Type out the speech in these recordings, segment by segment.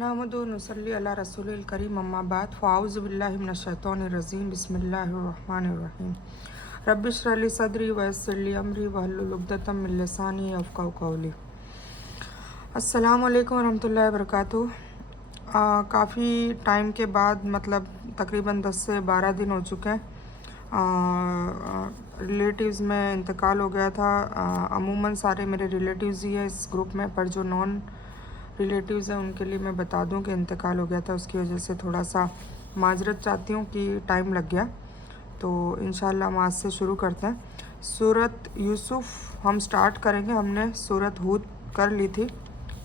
नहमदुहु व नसल्ली अला रसूलिल करीम अम्मा बाद फ़ाऊज़ु बिल्लाहि मिनश शैतानिर रजीम बिस्मिल्लाहिर रहमानिर रहीम रब्बि इश्रह ली सदरी व यस्सिर ली अमरी वहल्लुल उक़दतम मिन लिसानी यफ़क़हू क़ौली। अस्सलामु अलैकुम व रहमतुल्लाहि व बरकातुहू। काफ़ी टाइम के बाद मतलब तकरीबन 10 से 12 दिन हो चुके हैं। रिलेटिव्स में इंतकाल हो गया था। अमूमन सारे मेरे रिलेटिव्स ही है इस ग्रुप में, पर जो नॉन रिलेटिव्स हैं उनके लिए मैं बता दूं कि इंतकाल हो गया था। उसकी वजह से थोड़ा सा माजरत चाहती हूँ कि टाइम लग गया। तो इंशाल्लाह हम आज से शुरू करते हैं। सूरत यूसुफ हम स्टार्ट करेंगे। हमने सूरत हूद कर ली थी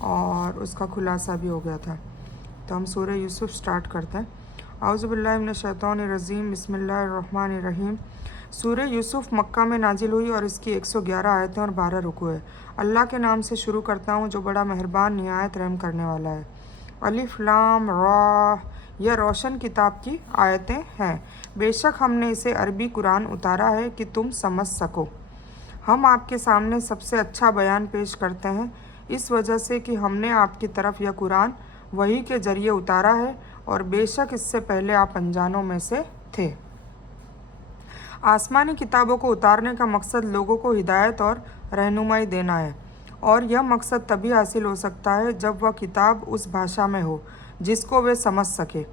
और उसका खुलासा भी हो गया था। तो हम सूरह यूसुफ स्टार्ट करते हैं। आउज़ु बिल्लाहि मिनश शैतानिर रजीम बिस्मिल्लाहिर रहमानिर रहीम। सूरह यूसुफ मक्का में नाजिल हुई और इसकी 111 आयतें और 12 रुकू है। अल्लाह के नाम से शुरू करता हूँ जो बड़ा मेहरबान निहायत रहम करने वाला है। अलिफ लाम रा, यह रोशन किताब की आयतें हैं। बेशक हमने इसे अरबी कुरान उतारा है कि तुम समझ सको। हम आपके सामने सबसे अच्छा बयान पेश करते हैं इस वजह से कि हमने आपकी तरफ यह कुरान वही के ज़रिए उतारा है और बेशक इससे पहले आप अनजानों में से थे। आसमानी किताबों को उतारने का मकसद लोगों को हिदायत और रहनुमाई देना है, और यह मकसद तभी हासिल हो सकता है जब वह किताब उस भाषा में हो जिसको वे समझ सके।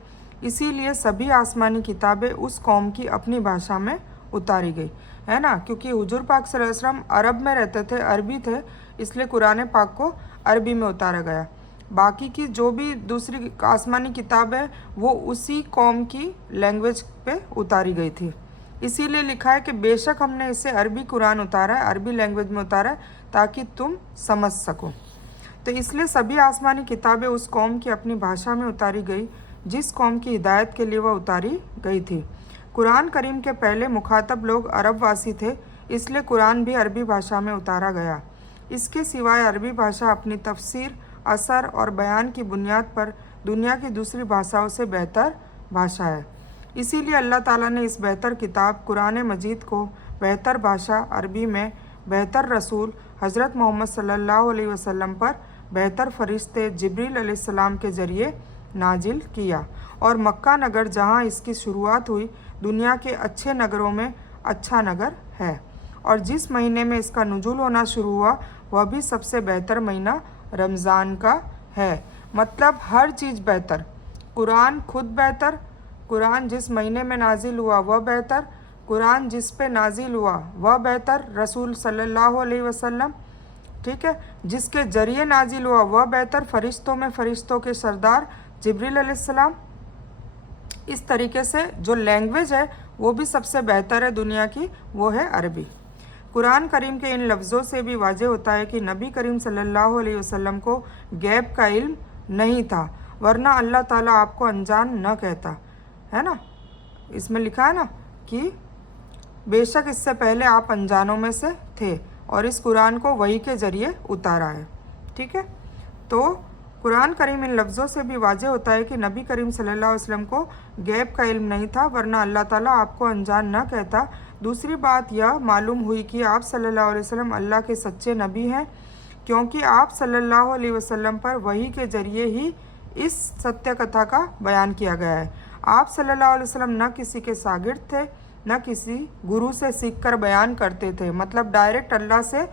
इसीलिए सभी आसमानी किताबें उस कौम की अपनी भाषा में उतारी गई, है ना, क्योंकि हुजूर पाक सल्लल्लाहु अलैहि वसल्लम अरब में रहते थे, अरबी थे, इसलिए कुरान पाक को अरबी में उतारा गया। बाकी की जो भी दूसरी आसमानी किताब है वो उसी कौम की लैंग्वेज पे उतारी गई थी। इसीलिए लिखा है कि बेशक हमने इसे अरबी कुरान उतारा है, अरबी लैंग्वेज में उतारा है ताकि तुम समझ सको। तो इसलिए सभी आसमानी किताबें उस कौम की अपनी भाषा में उतारी गई जिस कौम की हिदायत के लिए वह उतारी गई थी। कुरान करीम के पहले मुखातब लोग अरबवासी थे, इसलिए कुरान भी अरबी भाषा में उतारा गया। इसके सिवाय अरबी भाषा अपनी तफसीर, असर और बयान की बुनियाद पर दुनिया की दूसरी भाषाओं से बेहतर भाषा है। इसीलिए अल्लाह ताला ने इस बेहतर किताब कुरान मजीद को बेहतर भाषा अरबी में बेहतर रसूल हज़रत मोहम्मद सल्लल्लाहु अलैहि वसल्लम पर बेहतर फरिश्ते जिब्रील अलैहिस्सलाम के ज़रिए नाजिल किया। और मक्का नगर जहाँ इसकी शुरुआत हुई दुनिया के अच्छे नगरों में अच्छा नगर है, और जिस महीने में इसका नुज़ूल होना शुरू हुआ वह भी सबसे बेहतर महीना रमज़ान का है। मतलब हर चीज़ बेहतर, कुरान खुद बेहतर, कुरान जिस महीने में नाजिल हुआ वह बेहतर, कुरान जिस पे नाजिल हुआ वह बेहतर, रसूल सल्लल्लाहु अलैहि वसल्लम, ठीक है, जिसके ज़रिए नाजिल हुआ वह बेहतर, फरिश्तों में फरिश्तों के सरदार जिब्रील अलैहिस्सलाम। इस तरीके से जो लैंग्वेज है वो भी सबसे बेहतर है दुनिया की, वो है अरबी। कुरान करीम के इन लफ्ज़ों से भी वाज़ेह होता है कि नबी करीम सल्लल्लाहु अलैहि वसल्लम को गैब का इल्म नहीं था, वरना अल्लाह ताला आपको अनजान न कहता, है ना। इसमें लिखा है ना कि बेशक इससे पहले आप अनजानों में से थे और इस कुरान को वही के ज़रिए उतारा है, ठीक है। तो कुरान करीम इन लफ्ज़ों से भी वाज़ेह होता है कि नबी करीम सल्लल्लाहु अलैहि वसल्लम को गैब का इल्म नहीं था, वरना अल्लाह ताला आपको अनजान न कहता। दूसरी बात यह मालूम हुई कि आप सल्लल्लाहु अलैहि वसल्लम अल्लाह के सच्चे नबी हैं, क्योंकि आप सल्लल्लाहु अलैहि वसल्लम पर वही के ज़रिए ही इस सत्य कथा का बयान किया गया है। आप सल्लल्लाहु अलैहि वसल्लम न किसी के शागिर्द थे न किसी गुरु से सीख कर बयान करते थे, मतलब डायरेक्ट अल्लाह से,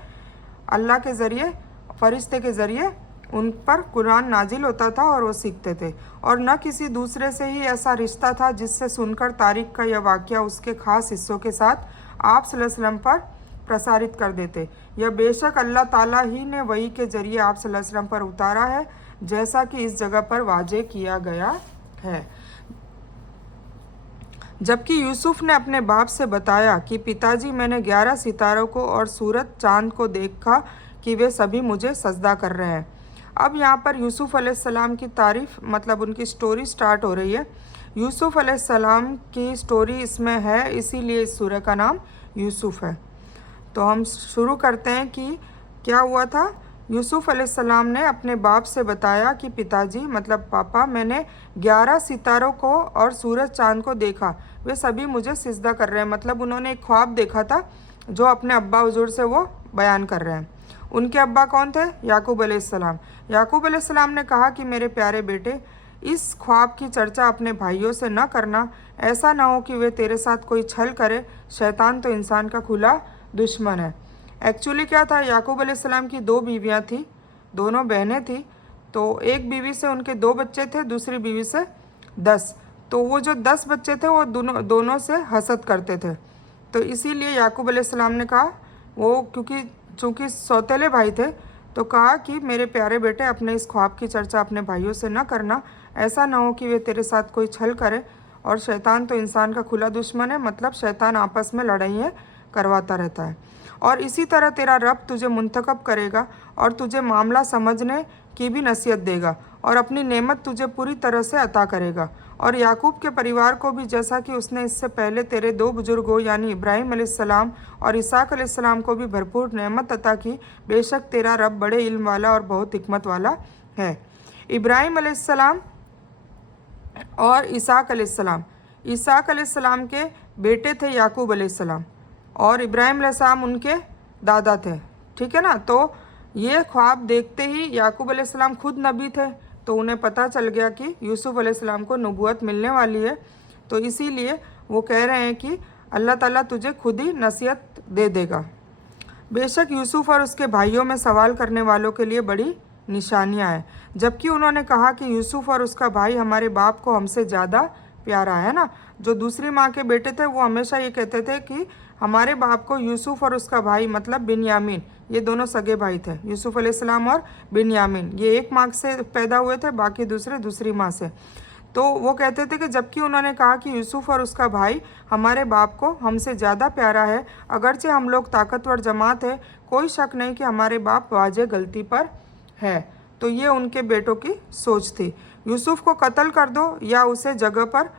अल्लाह के ज़रिए, फरिश्ते के ज़रिए उन पर कुरान नाजिल होता था और वो सीखते थे, और न किसी दूसरे से ही ऐसा रिश्ता था जिससे सुनकर तारीख का यह वाक़या उसके ख़ास हिस्सों के साथ आप सल्लल्लाहु अलैहि वसल्लम पर प्रसारित कर देते। यह बेशक अल्लाह ताला ही ने वही के ज़रिए आप सल्लल्लाहु अलैहि वसल्लम पर उतारा है, जैसा कि इस जगह पर वाज़ेह किया गया है। जबकि यूसुफ ने अपने बाप से बताया कि पिताजी, मैंने 11 सितारों को और सूरज चाँद को देखा कि वे सभी मुझे सजदा कर रहे हैं। अब यहाँ पर यूसुफ अलैहिस्सलाम की तारीफ़, मतलब उनकी स्टोरी स्टार्ट हो रही है। यूसुफ अलैहिस्सलाम की स्टोरी इसमें है, इसीलिए इस सूरह का नाम यूसुफ है। तो हम शुरू करते हैं कि क्या हुआ था। यूसुफ अलैहिस्सलाम ने अपने बाप से बताया कि पिताजी, मतलब पापा, मैंने 11 सितारों को और सूरज चाँद को देखा, वे सभी मुझे सिजदा कर रहे हैं। मतलब उन्होंने एक ख्वाब देखा था जो अपने अब्बा हुजूर से वो बयान कर रहे हैं। उनके अब्बा कौन थे? याकूब अलैहिस्सलाम। याकूब अलैहिस्सलाम ने कहा कि मेरे प्यारे बेटे, इस ख्वाब की चर्चा अपने भाइयों से न करना, ऐसा ना हो कि वे तेरे साथ कोई छल करे। शैतान तो इंसान का खुला दुश्मन है। एक्चुअली क्या था, याकूब अलैहिस्सलाम की 2 बीवियाँ थी, दोनों बहनें थी। तो एक बीवी से उनके 2 बच्चे थे, दूसरी बीवी से 10। तो वो जो 10 बच्चे थे वो दोनों से हसद करते थे। तो इसीलिए याकूब अलैहिस्सलाम ने कहा, वो क्योंकि चूँकि सौतेले भाई थे, तो कहा कि मेरे प्यारे बेटे, अपने इस ख्वाब की चर्चा अपने भाइयों से न करना, ऐसा ना हो कि वे तेरे साथ कोई छल करे। और शैतान तो इंसान का खुला दुश्मन है, मतलब शैतान आपस में लड़ाइयाँ करवाता रहता है। और इसी तरह तेरा रब तुझे मुंतखब करेगा और तुझे मामला समझने की भी नसीहत देगा और अपनी नेमत तुझे पूरी तरह से अता करेगा। और याकूब के परिवार को भी, जैसा कि उसने इससे पहले तेरे 2 बुजुर्गों यानी इब्राहिम अलैहिस्सलाम और इसहाक अलैहिस्सलाम को भी भरपूर नेमत अता की। बेशक तेरा रब बड़े इल्म वाला और बहुत हिकमत वाला है। इब्राहिम अलैहिस्सलाम और इसहाक अलैहिस्सलाम, इसहाक अलैहिस्सलाम के बेटे थे याकूब अलैहिस्सलाम, और इब्राहिम अलैहिस्सलाम उनके दादा थे। ठीक है ना। तो ये ख्वाब देखते ही याकूब अलैहिस्सलाम खुद नबी थे, तो उन्हें पता चल गया कि यूसुफ अलैहिस्सलाम को नबूवत मिलने वाली है। तो इसीलिए वो कह रहे हैं कि अल्लाह ताला तुझे खुद ही नसीहत दे देगा। बेशक यूसुफ और उसके भाइयों में सवाल करने वालों के लिए बड़ी निशानियां हैं, जबकि उन्होंने कहा कि यूसुफ और उसका भाई हमारे बाप को हमसे ज़्यादा प्यारा है ना। जो दूसरी माँ के बेटे थे वो हमेशा ये कहते थे कि हमारे बाप को यूसुफ और उसका भाई मतलब बिन्यामीन, ये दोनों सगे भाई थे, यूसुफ अलैहिस्सलाम और बिन्यामीन, ये एक माँ से पैदा हुए थे, बाकी दूसरे दूसरी माँ से। तो वो कहते थे कि जबकि उन्होंने कहा कि यूसुफ और उसका भाई हमारे बाप को हमसे ज़्यादा प्यारा है, अगरचे हम लोग ताकतवर जमात है, कोई शक नहीं कि हमारे बाप वाजे गलती पर है। तो ये उनके बेटों की सोच थी। यूसुफ को कत्ल कर दो या उसे जगह पर,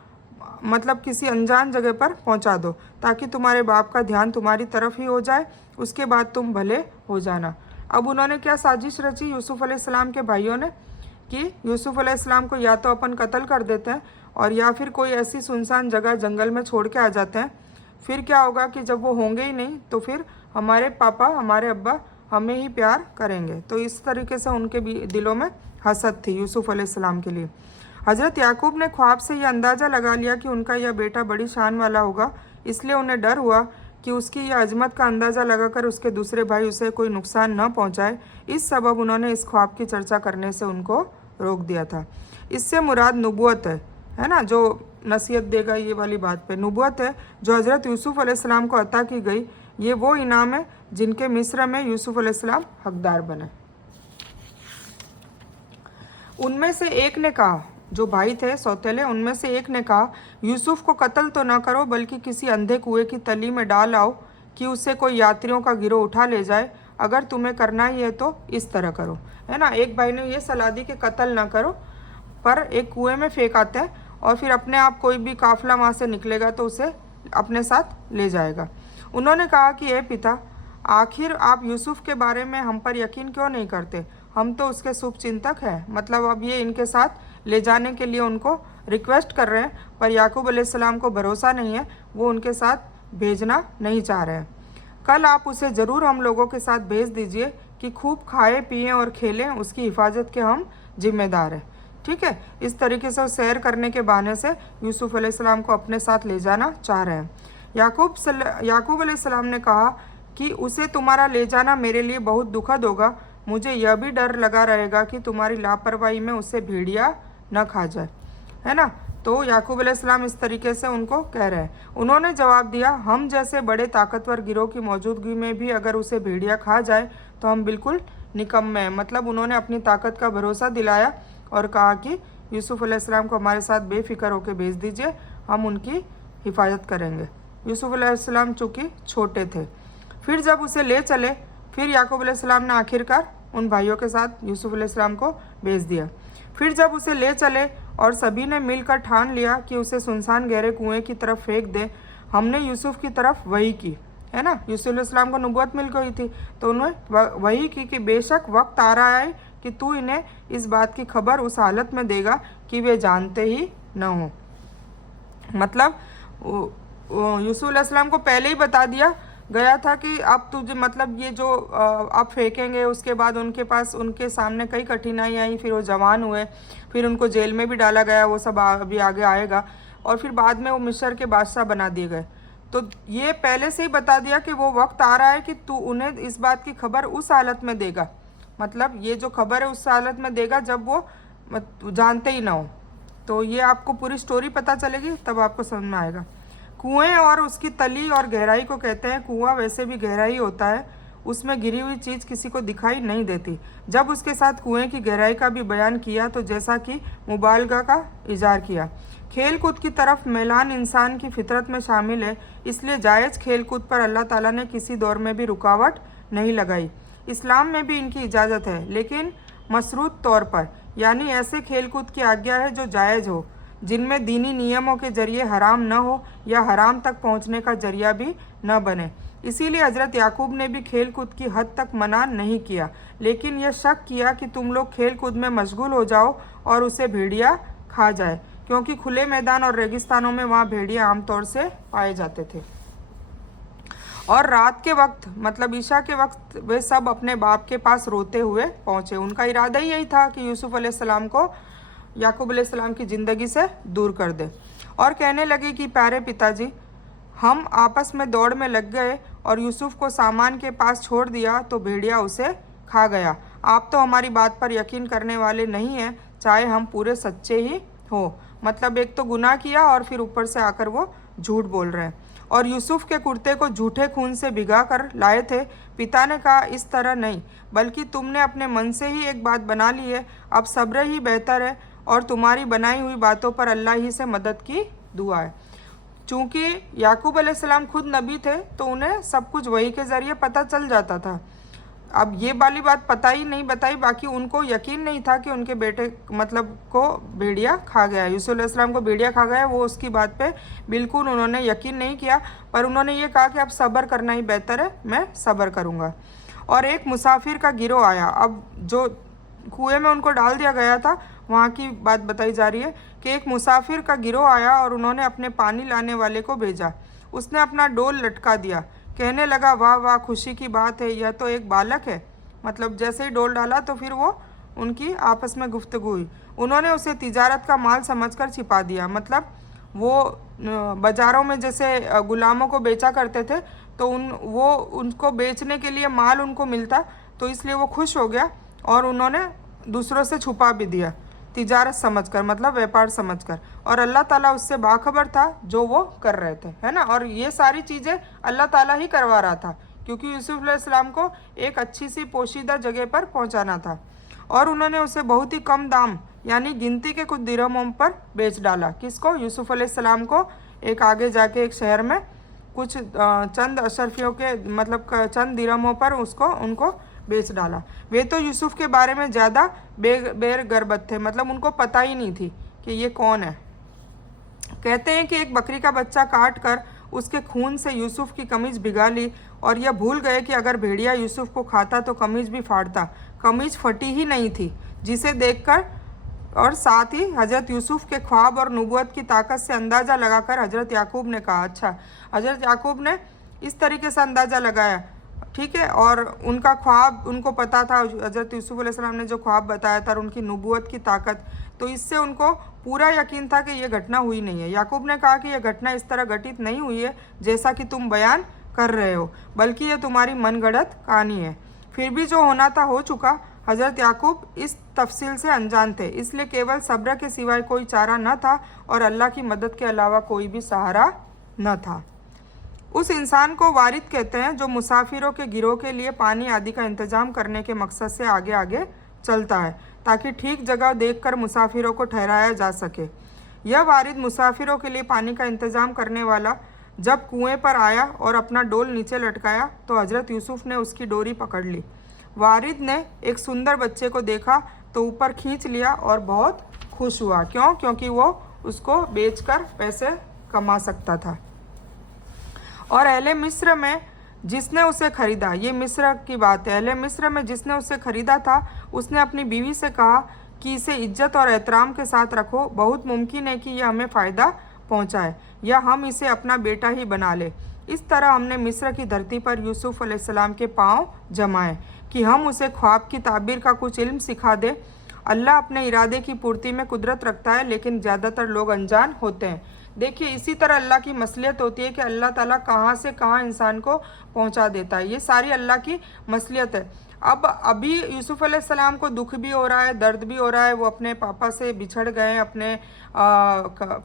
मतलब किसी अनजान जगह पर पहुंचा दो, ताकि तुम्हारे बाप का ध्यान तुम्हारी तरफ ही हो जाए, उसके बाद तुम भले हो जाना। अब उन्होंने क्या साजिश रची यूसुफ अलैहिस्सलाम के भाइयों ने कि यूसुफ अलैहिस्सलाम को या तो अपन कत्ल कर देते हैं और या फिर कोई ऐसी सुनसान जगह जंगल में छोड़ के आ जाते हैं। फिर क्या होगा कि जब वो होंगे ही नहीं तो फिर हमारे पापा, हमारे अब्बा हमें ही प्यार करेंगे। तो इस तरीके से उनके भी दिलों में हसद थी यूसुफ अलैहिस्सलाम के लिए। हज़रत याकूब ने ख्वाब से यह अंदाज़ा लगा लिया कि उनका यह बेटा बड़ी शान वाला होगा, इसलिए उन्हें डर हुआ कि उसकी यह अजमत का अंदाज़ा लगाकर उसके दूसरे भाई उसे कोई नुकसान न पहुंचाए। इस सबब उन्होंने इस ख्वाब की चर्चा करने से उनको रोक दिया था। इससे मुराद नबूवत है ना, जो नसीहत देगा ये वाली बात पे नबूवत है जो हज़रत यूसुफ अलैहिस्सलाम को अता की गई। ये वो इनाम है जिनके मिस्र में यूसुफ अलैहिस्सलाम हकदार बने। उनमें से एक ने कहा, जो भाई थे सौतेले, उनमें से एक ने कहा, यूसुफ को कत्ल तो न करो बल्कि किसी अंधे कुएं की तली में डाल आओ कि उससे कोई यात्रियों का गिरोह उठा ले जाए। अगर तुम्हें करना ही है तो इस तरह करो, है ना। एक भाई ने ये सलाह दी कि कत्ल ना करो, पर एक कुएं में फेंक आते हैं और फिर अपने आप कोई भी काफिला वहाँ से निकलेगा तो उसे अपने साथ ले जाएगा। उन्होंने कहा कि ए पिता, आखिर आप यूसुफ के बारे में हम पर यकीन क्यों नहीं करते? हम तो उसके शुभ चिंतक हैं। मतलब अब ये इनके साथ ले जाने के लिए उनको रिक्वेस्ट कर रहे हैं, पर याकूब अलैहिस्सलाम को भरोसा नहीं है, वो उनके साथ भेजना नहीं चाह रहे हैं। कल आप उसे ज़रूर हम लोगों के साथ भेज दीजिए कि खूब खाएं पिएं और खेलें, उसकी हिफाजत के हम जिम्मेदार हैं। ठीक है। इस तरीके से सैर करने के बहाने से यूसुफ अलैहिस्सलाम को अपने साथ ले जाना चाह रहे हैं। याकूब अलैहिस्सलाम ने कहा कि उसे तुम्हारा ले जाना मेरे लिए बहुत दुखद होगा। मुझे यह भी डर लगा रहेगा कि तुम्हारी लापरवाही में उसे भेड़िया न खा जाए, है ना। तो याकूब अलैहिस्सलाम इस तरीके से उनको कह रहे हैं। उन्होंने जवाब दिया, हम जैसे बड़े ताकतवर गिरोह की मौजूदगी में भी अगर उसे भेड़िया खा जाए तो हम बिल्कुल निकम्मे हैं। मतलब उन्होंने अपनी ताकत का भरोसा दिलाया और कहा कि यूसुफ अलैहिस्सलाम को हमारे साथ बेफिक्र होकर भेज दीजिए, हम उनकी हिफाजत करेंगे। यूसुफ अलैहिस्सलाम चूँकि छोटे थे। फिर जब उसे ले चले, फिर याकूब अलैहिस्सलाम ने आखिरकार उन भाइयों के साथ यूसुफ अलैहिस्सलाम को भेज दिया। फिर जब उसे ले चले और सभी ने मिलकर ठान लिया कि उसे सुनसान गहरे कुएं की तरफ फेंक दें, हमने यूसुफ की तरफ वही की, है ना। यूसुफ अलैहिस्सलाम को नबूवत मिल गई थी, तो उन्होंने वही की कि बेशक वक्त आ रहा है कि तू इन्हें इस बात की खबर उस हालत में देगा कि वे जानते ही न हो। मतलब यूसुफ अलैहिस्सलाम को पहले ही बता दिया गया था कि अब तुझे मतलब ये जो अब फेंकेंगे, उसके बाद उनके पास उनके सामने कई कठिनाई आई, फिर वो जवान हुए, फिर उनको जेल में भी डाला गया, वो सब अभी आगे आएगा, और फिर बाद में वो मिस्र के बादशाह बना दिए गए। तो ये पहले से ही बता दिया कि वो वक्त आ रहा है कि तू उन्हें इस बात की खबर उस हालत में देगा, मतलब ये जो खबर है उस हालत में देगा जब वो जानते ही ना हो। तो ये आपको पूरी स्टोरी पता चलेगी तब आपको समझ में आएगा। कुएं और उसकी तली और गहराई को कहते हैं। कुआं वैसे भी गहराई होता है, उसमें गिरी हुई चीज़ किसी को दिखाई नहीं देती। जब उसके साथ कुएं की गहराई का भी बयान किया तो जैसा कि मुबालगा का इज़हार किया। खेल कूद की तरफ मैलान इंसान की फितरत में शामिल है, इसलिए जायज़ खेल कूद पर अल्लाह ताला ने किसी दौर में भी रुकावट नहीं लगाई। इस्लाम में भी इनकी इजाज़त है, लेकिन मशरूत तौर पर, यानी ऐसे खेल कूद की आज्ञा है जो जायज़ हो, जिनमें दीनी नियमों के जरिए हराम न हो या हराम तक पहुंचने का जरिया भी न बने। इसीलिए हज़रत याकूब ने भी खेल कूद की हद तक मना नहीं किया, लेकिन यह शक किया कि तुम लोग खेल कूद में मशगूल हो जाओ और उसे भेड़िया खा जाए, क्योंकि खुले मैदान और रेगिस्तानों में वहाँ भेड़िया आमतौर से पाए जाते थे। और रात के वक्त मतलब ईशा के वक्त वे सब अपने बाप के पास रोते हुए पहुँचे। उनका इरादा ही यही था कि यूसुफ अलैहिस्सलाम को याकूब अलैहिस्सलाम की ज़िंदगी से दूर कर दे। और कहने लगे कि प्यारे पिताजी, हम आपस में दौड़ में लग गए और यूसुफ को सामान के पास छोड़ दिया तो भेड़िया उसे खा गया। आप तो हमारी बात पर यकीन करने वाले नहीं हैं, चाहे हम पूरे सच्चे ही हो। मतलब एक तो गुनाह किया और फिर ऊपर से आकर वो झूठ बोल रहे हैं। और यूसुफ के कुर्ते को झूठे खून से भिगा कर लाए थे। पिता ने कहा, इस तरह नहीं, बल्कि तुमने अपने मन से ही एक बात बना ली है। अब सब्र ही बेहतर है और तुम्हारी बनाई हुई बातों पर अल्लाह ही से मदद की दुआ है। चूँकि याकूब अलैहिस्सलाम खुद नबी थे तो उन्हें सब कुछ वही के ज़रिए पता चल जाता था। अब ये वाली बात पता ही नहीं बताई, बाकी उनको यकीन नहीं था कि उनके बेटे मतलब को भेड़िया खा गया, यूसुफ अलैहिस्सलाम को भेड़िया खा गया। वो उसकी बात पे बिल्कुल उन्होंने यकीन नहीं किया, पर उन्होंने ये कहा कि अब सब्र करना ही बेहतर है, मैं सब्र करूँगा। और एक मुसाफिर का गिरोह आया। अब जो कुएं में उनको डाल दिया गया था वहाँ की बात बताई जा रही है कि एक मुसाफिर का गिरोह आया और उन्होंने अपने पानी लाने वाले को भेजा। उसने अपना डोल लटका दिया, कहने लगा, वाह वाह, खुशी की बात है, यह तो एक बालक है। मतलब जैसे ही डोल डाला तो फिर वो उनकी आपस में गुफ्तगू हुई। उन्होंने उसे तिजारत का माल समझकर छिपा दिया। मतलब वो बाज़ारों में जैसे गुलामों को बेचा करते थे, तो उनको बेचने के लिए माल उनको मिलता, तो इसलिए वो खुश हो गया और उन्होंने दूसरों से छुपा भी दिया, तिजारत समझकर, मतलब व्यापार समझकर। और अल्लाह ताला उससे बाखबर था जो वो कर रहे थे, है ना। और ये सारी चीज़ें अल्लाह ताला ही करवा रहा था, क्योंकि यूसुफ अलैहिस्सलाम को एक अच्छी सी पोशीदा जगह पर पहुंचाना था। और उन्होंने उसे बहुत ही कम दाम, यानी गिनती के कुछ दिरहमों पर बेच डाला। किसको? यूसुफ अलैहिस्सलाम को। एक आगे जाके एक शहर में कुछ चंद अशरफियों के मतलब चंद दिरहमों पर उनको बेच डाला। वे तो यूसुफ के बारे में ज़्यादा बेरगरबत थे, मतलब उनको पता ही नहीं थी कि ये कौन है। कहते हैं कि एक बकरी का बच्चा काट कर उसके खून से यूसुफ की कमीज़ भिगा ली और यह भूल गए कि अगर भेड़िया यूसुफ को खाता तो कमीज़ भी फाड़ता। कमीज़ फटी ही नहीं थी, जिसे देखकर और साथ ही हज़रत यूसुफ के ख्वाब और नबूवत की ताकत से अंदाज़ा लगाकर हज़रत याकूब ने कहा, अच्छा, हज़रत याकूब ने इस तरीके से अंदाज़ा लगाया, ठीक है। और उनका ख्वाब उनको पता था, हज़रत यूसुफ अलैहिस्सलाम ने जो ख्वाब बताया था और उनकी नबूवत की ताकत, तो इससे उनको पूरा यकीन था कि यह घटना हुई नहीं है। याकूब ने कहा कि यह घटना इस तरह घटित नहीं हुई है जैसा कि तुम बयान कर रहे हो, बल्कि यह तुम्हारी मनगढ़ंत कहानी है। फिर भी जो होना था हो चुका। हज़रत याकूब इस तफसील से अनजान थे, इसलिए केवल सब्र के सिवाय कोई चारा न था और अल्लाह की मदद के अलावा कोई भी सहारा न था। उस इंसान को वारिद कहते हैं जो मुसाफिरों के गिरोह के लिए पानी आदि का इंतजाम करने के मकसद से आगे आगे चलता है, ताकि ठीक जगह देखकर मुसाफिरों को ठहराया जा सके। यह वारिद मुसाफिरों के लिए पानी का इंतजाम करने वाला जब कुएं पर आया और अपना डोल नीचे लटकाया तो हज़रत यूसुफ ने उसकी डोरी पकड़ ली। वारिद ने एक सुंदर बच्चे को देखा तो ऊपर खींच लिया और बहुत खुश हुआ। क्यों? क्योंकि वो उसको बेचकर पैसे कमा सकता था। और अहले मिस्र में जिसने उसे खरीदा, ये मिस्र की बात है, अहले मिस्र में जिसने उसे खरीदा था उसने अपनी बीवी से कहा कि इसे इज्जत और एहतराम के साथ रखो, बहुत मुमकिन है कि यह हमें फ़ायदा पहुंचाए या हम इसे अपना बेटा ही बना ले। इस तरह हमने मिस्र की धरती पर यूसुफ अलैहिस्सलाम के पांव जमाए कि हम उसे ख्वाब की ताबीर का कुछ इल्म सिखा दे। अल्लाह अपने इरादे की पूर्ति में कुदरत रखता है, लेकिन ज़्यादातर लोग अनजान होते हैं। देखिए, इसी तरह अल्लाह की मसलियत होती है कि अल्लाह ताला कहाँ से कहाँ इंसान को पहुँचा देता है। ये सारी अल्लाह की मसलियत है। अब अभी यूसुफ अलैहिस्सलाम को दुख भी हो रहा है, दर्द भी हो रहा है। वो अपने पापा से बिछड़ गए हैं, अपने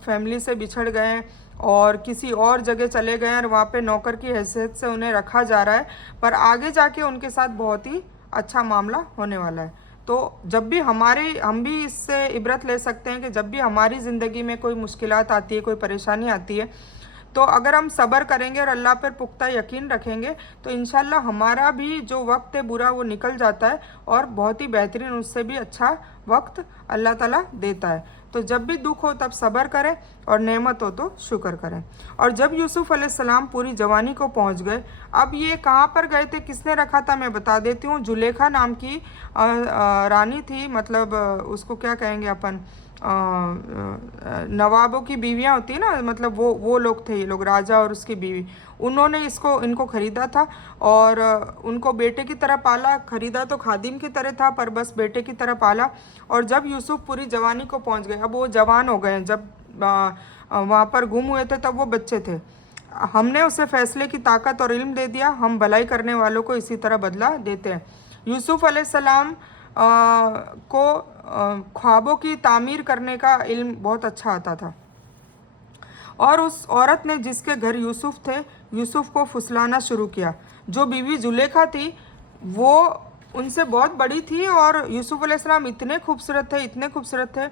फैमिली से बिछड़ गए हैं और किसी और जगह चले गए हैं और वहाँ पे नौकर की हैसियत से उन्हें रखा जा रहा है। पर आगे जाके उनके साथ बहुत ही अच्छा मामला होने वाला है। तो जब भी हम भी इससे इबरत ले सकते हैं कि जब भी हमारी ज़िंदगी में कोई मुश्किलात आती है, कोई परेशानी आती है, तो अगर हम सब्र करेंगे और अल्लाह पर पुख्ता यकीन रखेंगे तो इंशाल्लाह हमारा भी जो वक्त है बुरा वो निकल जाता है और बहुत ही बेहतरीन, उससे भी अच्छा वक्त अल्लाह ताला देता है। तो जब भी दुख हो तब सब्र करें और नेमत हो तो शुक्र करें। और जब यूसुफ अलैहिस्सलाम पूरी जवानी को पहुंच गए, अब ये कहाँ पर गए थे, किसने रखा था, मैं बता देती हूँ। जुलेखा नाम की रानी थी, मतलब उसको क्या कहेंगे अपन, नवाबों की बीवियां होती है ना, मतलब वो लोग थे, ये लोग राजा और उसकी बीवी। उन्होंने इनको ख़रीदा था और उनको बेटे की तरह पाला। ख़रीदा तो खादिम की तरह था, पर बस बेटे की तरह पाला। और जब यूसुफ पूरी जवानी को पहुंच गए, अब वो जवान हो गए हैं, जब वहाँ पर गुम हुए थे तब वो बच्चे थे, हमने उसे फ़ैसले की ताकत और इल्म दे दिया। हम भलाई करने वालों को इसी तरह बदला देते हैं। यूसुफ अलैहिस्सलाम को ख्वाबों की तामीर करने का इल्म बहुत अच्छा आता था। और उस औरत ने जिसके घर यूसुफ थे, यूसुफ को फुसलाना शुरू किया। जो बीवी जुलेखा थी वो उनसे बहुत बड़ी थी और यूसुफ अलैहिस्सलाम इतने खूबसूरत थे, इतने खूबसूरत थे।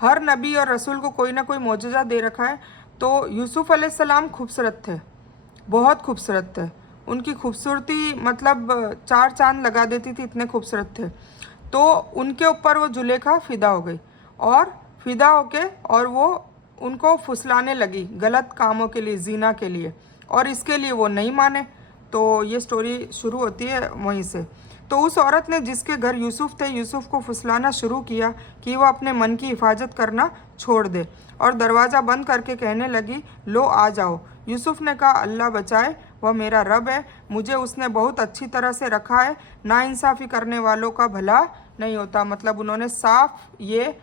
हर नबी और रसूल को कोई ना कोई मोजज़ा दे रखा है, तो यूसुफ अलैहिस्सलाम खूबसूरत थे, बहुत खूबसूरत थे। उनकी खूबसूरती मतलब चार चांद लगा देती थी, इतने खूबसूरत थे। तो उनके ऊपर वो जुलेखा फ़िदा हो गई और फ़िदा होके और वो उनको फुसलाने लगी गलत कामों के लिए, जीना के लिए, और इसके लिए वो नहीं माने। तो ये स्टोरी शुरू होती है वहीं से। तो उस औरत ने जिसके घर यूसुफ थे, यूसुफ को फुसलाना शुरू किया कि वह अपने मन की हिफाजत करना छोड़ दे, और दरवाज़ा बंद करके कहने लगी, लो आ जाओ। यूसुफ ने कहा, अल्लाह बचाए, वह मेरा रब है, मुझे उसने बहुत अच्छी तरह से रखा है। नाइंसाफ़ी करने वालों का भला नहीं होता। मतलब उन्होंने साफ ये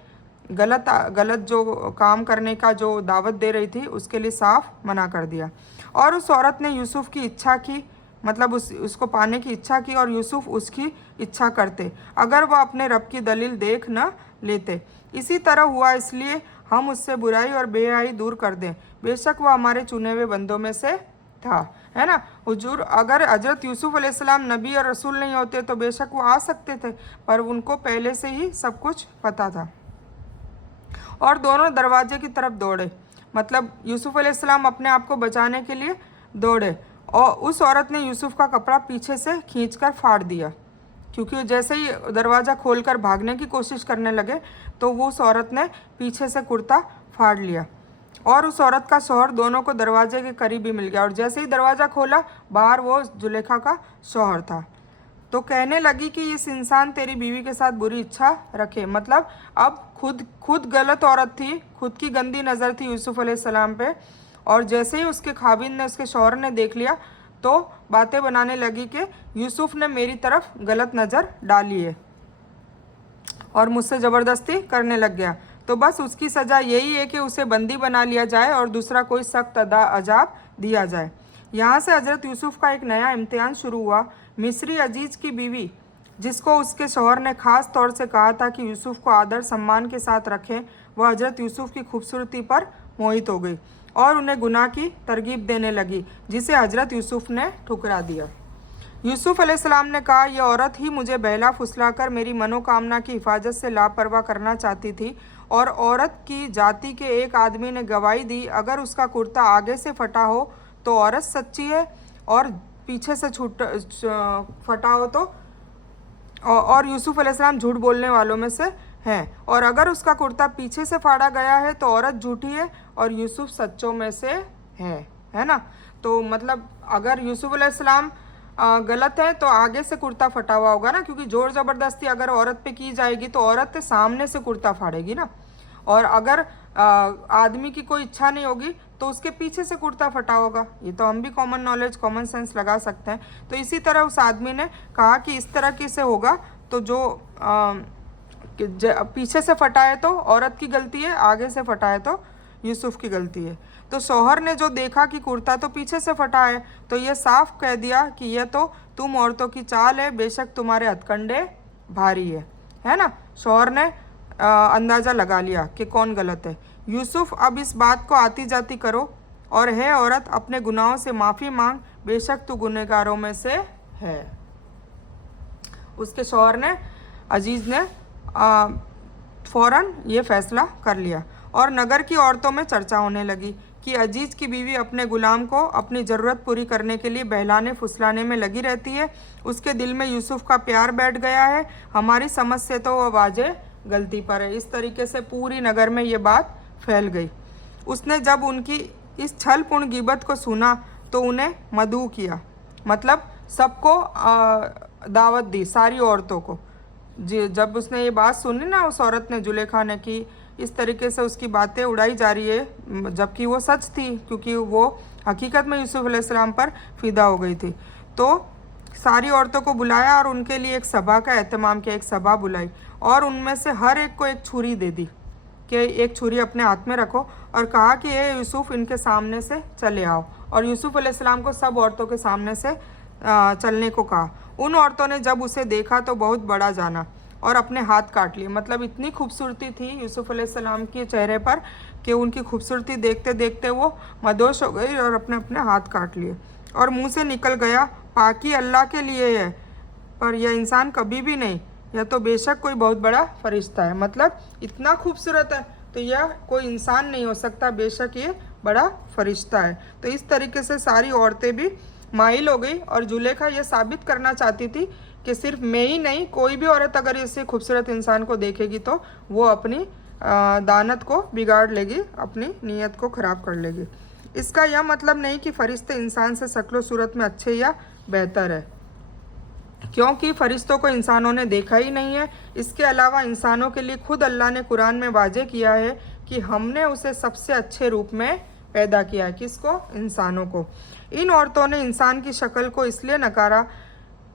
गलत जो काम करने का जो दावत दे रही थी उसके लिए साफ मना कर दिया। और उस औरत ने यूसुफ की इच्छा की, मतलब उसको पाने की इच्छा की, और यूसुफ उसकी इच्छा करते अगर वह अपने रब की दलील देख न लेते। इसी तरह हुआ, इसलिए हम उससे बुराई और बेहयाई दूर कर दें। बेशक वह हमारे चुने हुए बंदों में से था, है ना। हुजूर, अगर हजरत यूसुफ अलैहिस्सलाम नबी और रसूल नहीं होते तो बेशक वो आ सकते थे, पर उनको पहले से ही सब कुछ पता था। और दोनों दरवाजे की तरफ दौड़े, मतलब यूसुफ अलैहिस्सलाम अपने आप को बचाने के लिए दौड़े। और उस औरत ने यूसुफ का कपड़ा पीछे से खींचकर फाड़ दिया, क्योंकि जैसे ही दरवाज़ा खोलकर भागने की कोशिश करने लगे तो वो उस औरत ने पीछे से कुर्ता फाड़ लिया। और उस औरत का शौहर दोनों को दरवाजे के करीब ही मिल गया, और जैसे ही दरवाज़ा खोला बाहर वो जुलेखा का शौहर था। तो कहने लगी कि इस इंसान तेरी बीवी के साथ बुरी इच्छा रखे। मतलब अब खुद गलत औरत थी, खुद की गंदी नज़र थी यूसुफ अलैहिस्सलाम पे, और जैसे ही उसके खाविन ने, उसके शौहर ने देख लिया तो बातें बनाने लगी कि यूसुफ ने मेरी तरफ गलत नज़र डाली है और मुझसे ज़बरदस्ती करने लग गया। तो बस उसकी सज़ा यही है कि उसे बंदी बना लिया जाए और दूसरा कोई सख्त अजाब दिया जाए। यहाँ से हज़रत यूसुफ का एक नया इम्तिहान शुरू हुआ। मिस्री अजीज़ की बीवी, जिसको उसके शौहर ने ख़ास तौर से कहा था कि यूसुफ को आदर सम्मान के साथ रखें, वह हज़रत यूसुफ की खूबसूरती पर मोहित हो गई और उन्हें गुनाह की तरगीब देने लगी, जिसे हज़रत यूसुफ ने ठुकरा दिया। यूसुफ अलैहिस्सलाम ने कहा, यह औरत ही मुझे बहला फुसलाकर मेरी मनोकामना की हिफाजत से लापरवाह करना चाहती थी। और औरत की जाति के एक आदमी ने गवाही दी, अगर उसका कुर्ता आगे से फटा हो तो औरत सच्ची है, और पीछे से फटा हो तो और यूसुफ अलैहिस्सलाम झूठ बोलने वालों में से हैं, और अगर उसका कुर्ता पीछे से फाड़ा गया है तो औरत झूठी है और यूसुफ सच्चों में से है ना। तो मतलब अगर यूसुफ अलैहिस्सलाम गलत है तो आगे से कुर्ता फटा हुआ होगा ना, क्योंकि ज़ोर ज़बरदस्ती अगर औरत पे की जाएगी तो औरत के सामने से कुर्ता फाड़ेगी ना, और अगर आदमी की कोई इच्छा नहीं होगी तो उसके पीछे से कुर्ता फटा होगा। ये तो हम भी कॉमन नॉलेज, कॉमन सेंस लगा सकते हैं। तो इसी तरह उस आदमी ने कहा कि इस तरह की से होगा तो जो पीछे से फटा है तो औरत की गलती है, आगे से फटा है तो यूसुफ की गलती है। तो शौहर ने जो देखा कि कुर्ता तो पीछे से फटा है तो ये साफ कह दिया कि यह तो तुम औरतों की चाल है, बेशक तुम्हारे हथकंडे भारी है ना। शौहर ने अंदाज़ा लगा लिया कि कौन गलत है। यूसुफ, अब इस बात को आती जाती करो और है औरत, अपने गुनाहों से माफ़ी मांग, बेशक तू गुनहगारों में से है। उसके शौहर ने, अजीज़ ने फ़ौरन ये फैसला कर लिया और नगर की औरतों में चर्चा होने लगी कि अजीज़ की बीवी अपने गुलाम को अपनी ज़रूरत पूरी करने के लिए बहलाने फुसलाने में लगी रहती है। उसके दिल में यूसुफ का प्यार बैठ गया है, हमारी समझ से तो वह वाजे गलती पर है। इस तरीके से पूरी नगर में ये बात फैल गई। उसने जब उनकी इस छलपूर्ण गिबत को सुना तो उन्हें मदऊ किया, मतलब सबको दावत दी, सारी औरतों को। जब उसने ये बात सुनी ना, उस औरत ने, जुलेखा ने, कि इस तरीके से उसकी बातें उड़ाई जा रही है जबकि वो सच थी, क्योंकि वो हकीकत में यूसुफ अलैहिस्सलाम पर फ़िदा हो गई थी। तो सारी औरतों को बुलाया और उनके लिए एक सभा का एहतमाम किया, एक सभा बुलाई और उनमें से हर एक को एक छुरी दे दी कि एक छुरी अपने हाथ में रखो, और कहा कि ये यूसुफ इनके सामने से चले आओ। और यूसुफ अलैहिस्सलाम को सब औरतों के सामने से चलने को कहा। उन औरतों ने जब उसे देखा तो बहुत बड़ा जाना और अपने हाथ काट लिए। मतलब इतनी खूबसूरती थी यूसुफ अलैहिस्सलाम के चेहरे पर कि उनकी खूबसूरती देखते देखते वो मदोश हो गई और अपने अपने हाथ काट लिए। और मुंह से निकल गया, पाकी अल्लाह के लिए है, पर यह इंसान कभी भी नहीं, यह तो बेशक कोई बहुत बड़ा फरिश्ता है। मतलब इतना खूबसूरत है तो यह कोई इंसान नहीं हो सकता, बेशक ये बड़ा फरिश्ता है। तो इस तरीके से सारी औरतें भी माइल हो गई और जुलेखा ये साबित करना चाहती थी कि सिर्फ मैं ही नहीं, कोई भी औरत अगर ऐसे खूबसूरत इंसान को देखेगी तो वो अपनी दानत को बिगाड़ लेगी, अपनी नीयत को ख़राब कर लेगी। इसका यह मतलब नहीं कि फरिश्ते इंसान से शक्लो सूरत में अच्छे या बेहतर है, क्योंकि फरिश्तों को इंसानों ने देखा ही नहीं है। इसके अलावा इंसानों के लिए खुद अल्लाह ने कुरान में वाजे किया है कि हमने उसे सबसे अच्छे रूप में पैदा किया है। किसको? इंसानों को। इन औरतों ने इंसान की शक्ल को इसलिए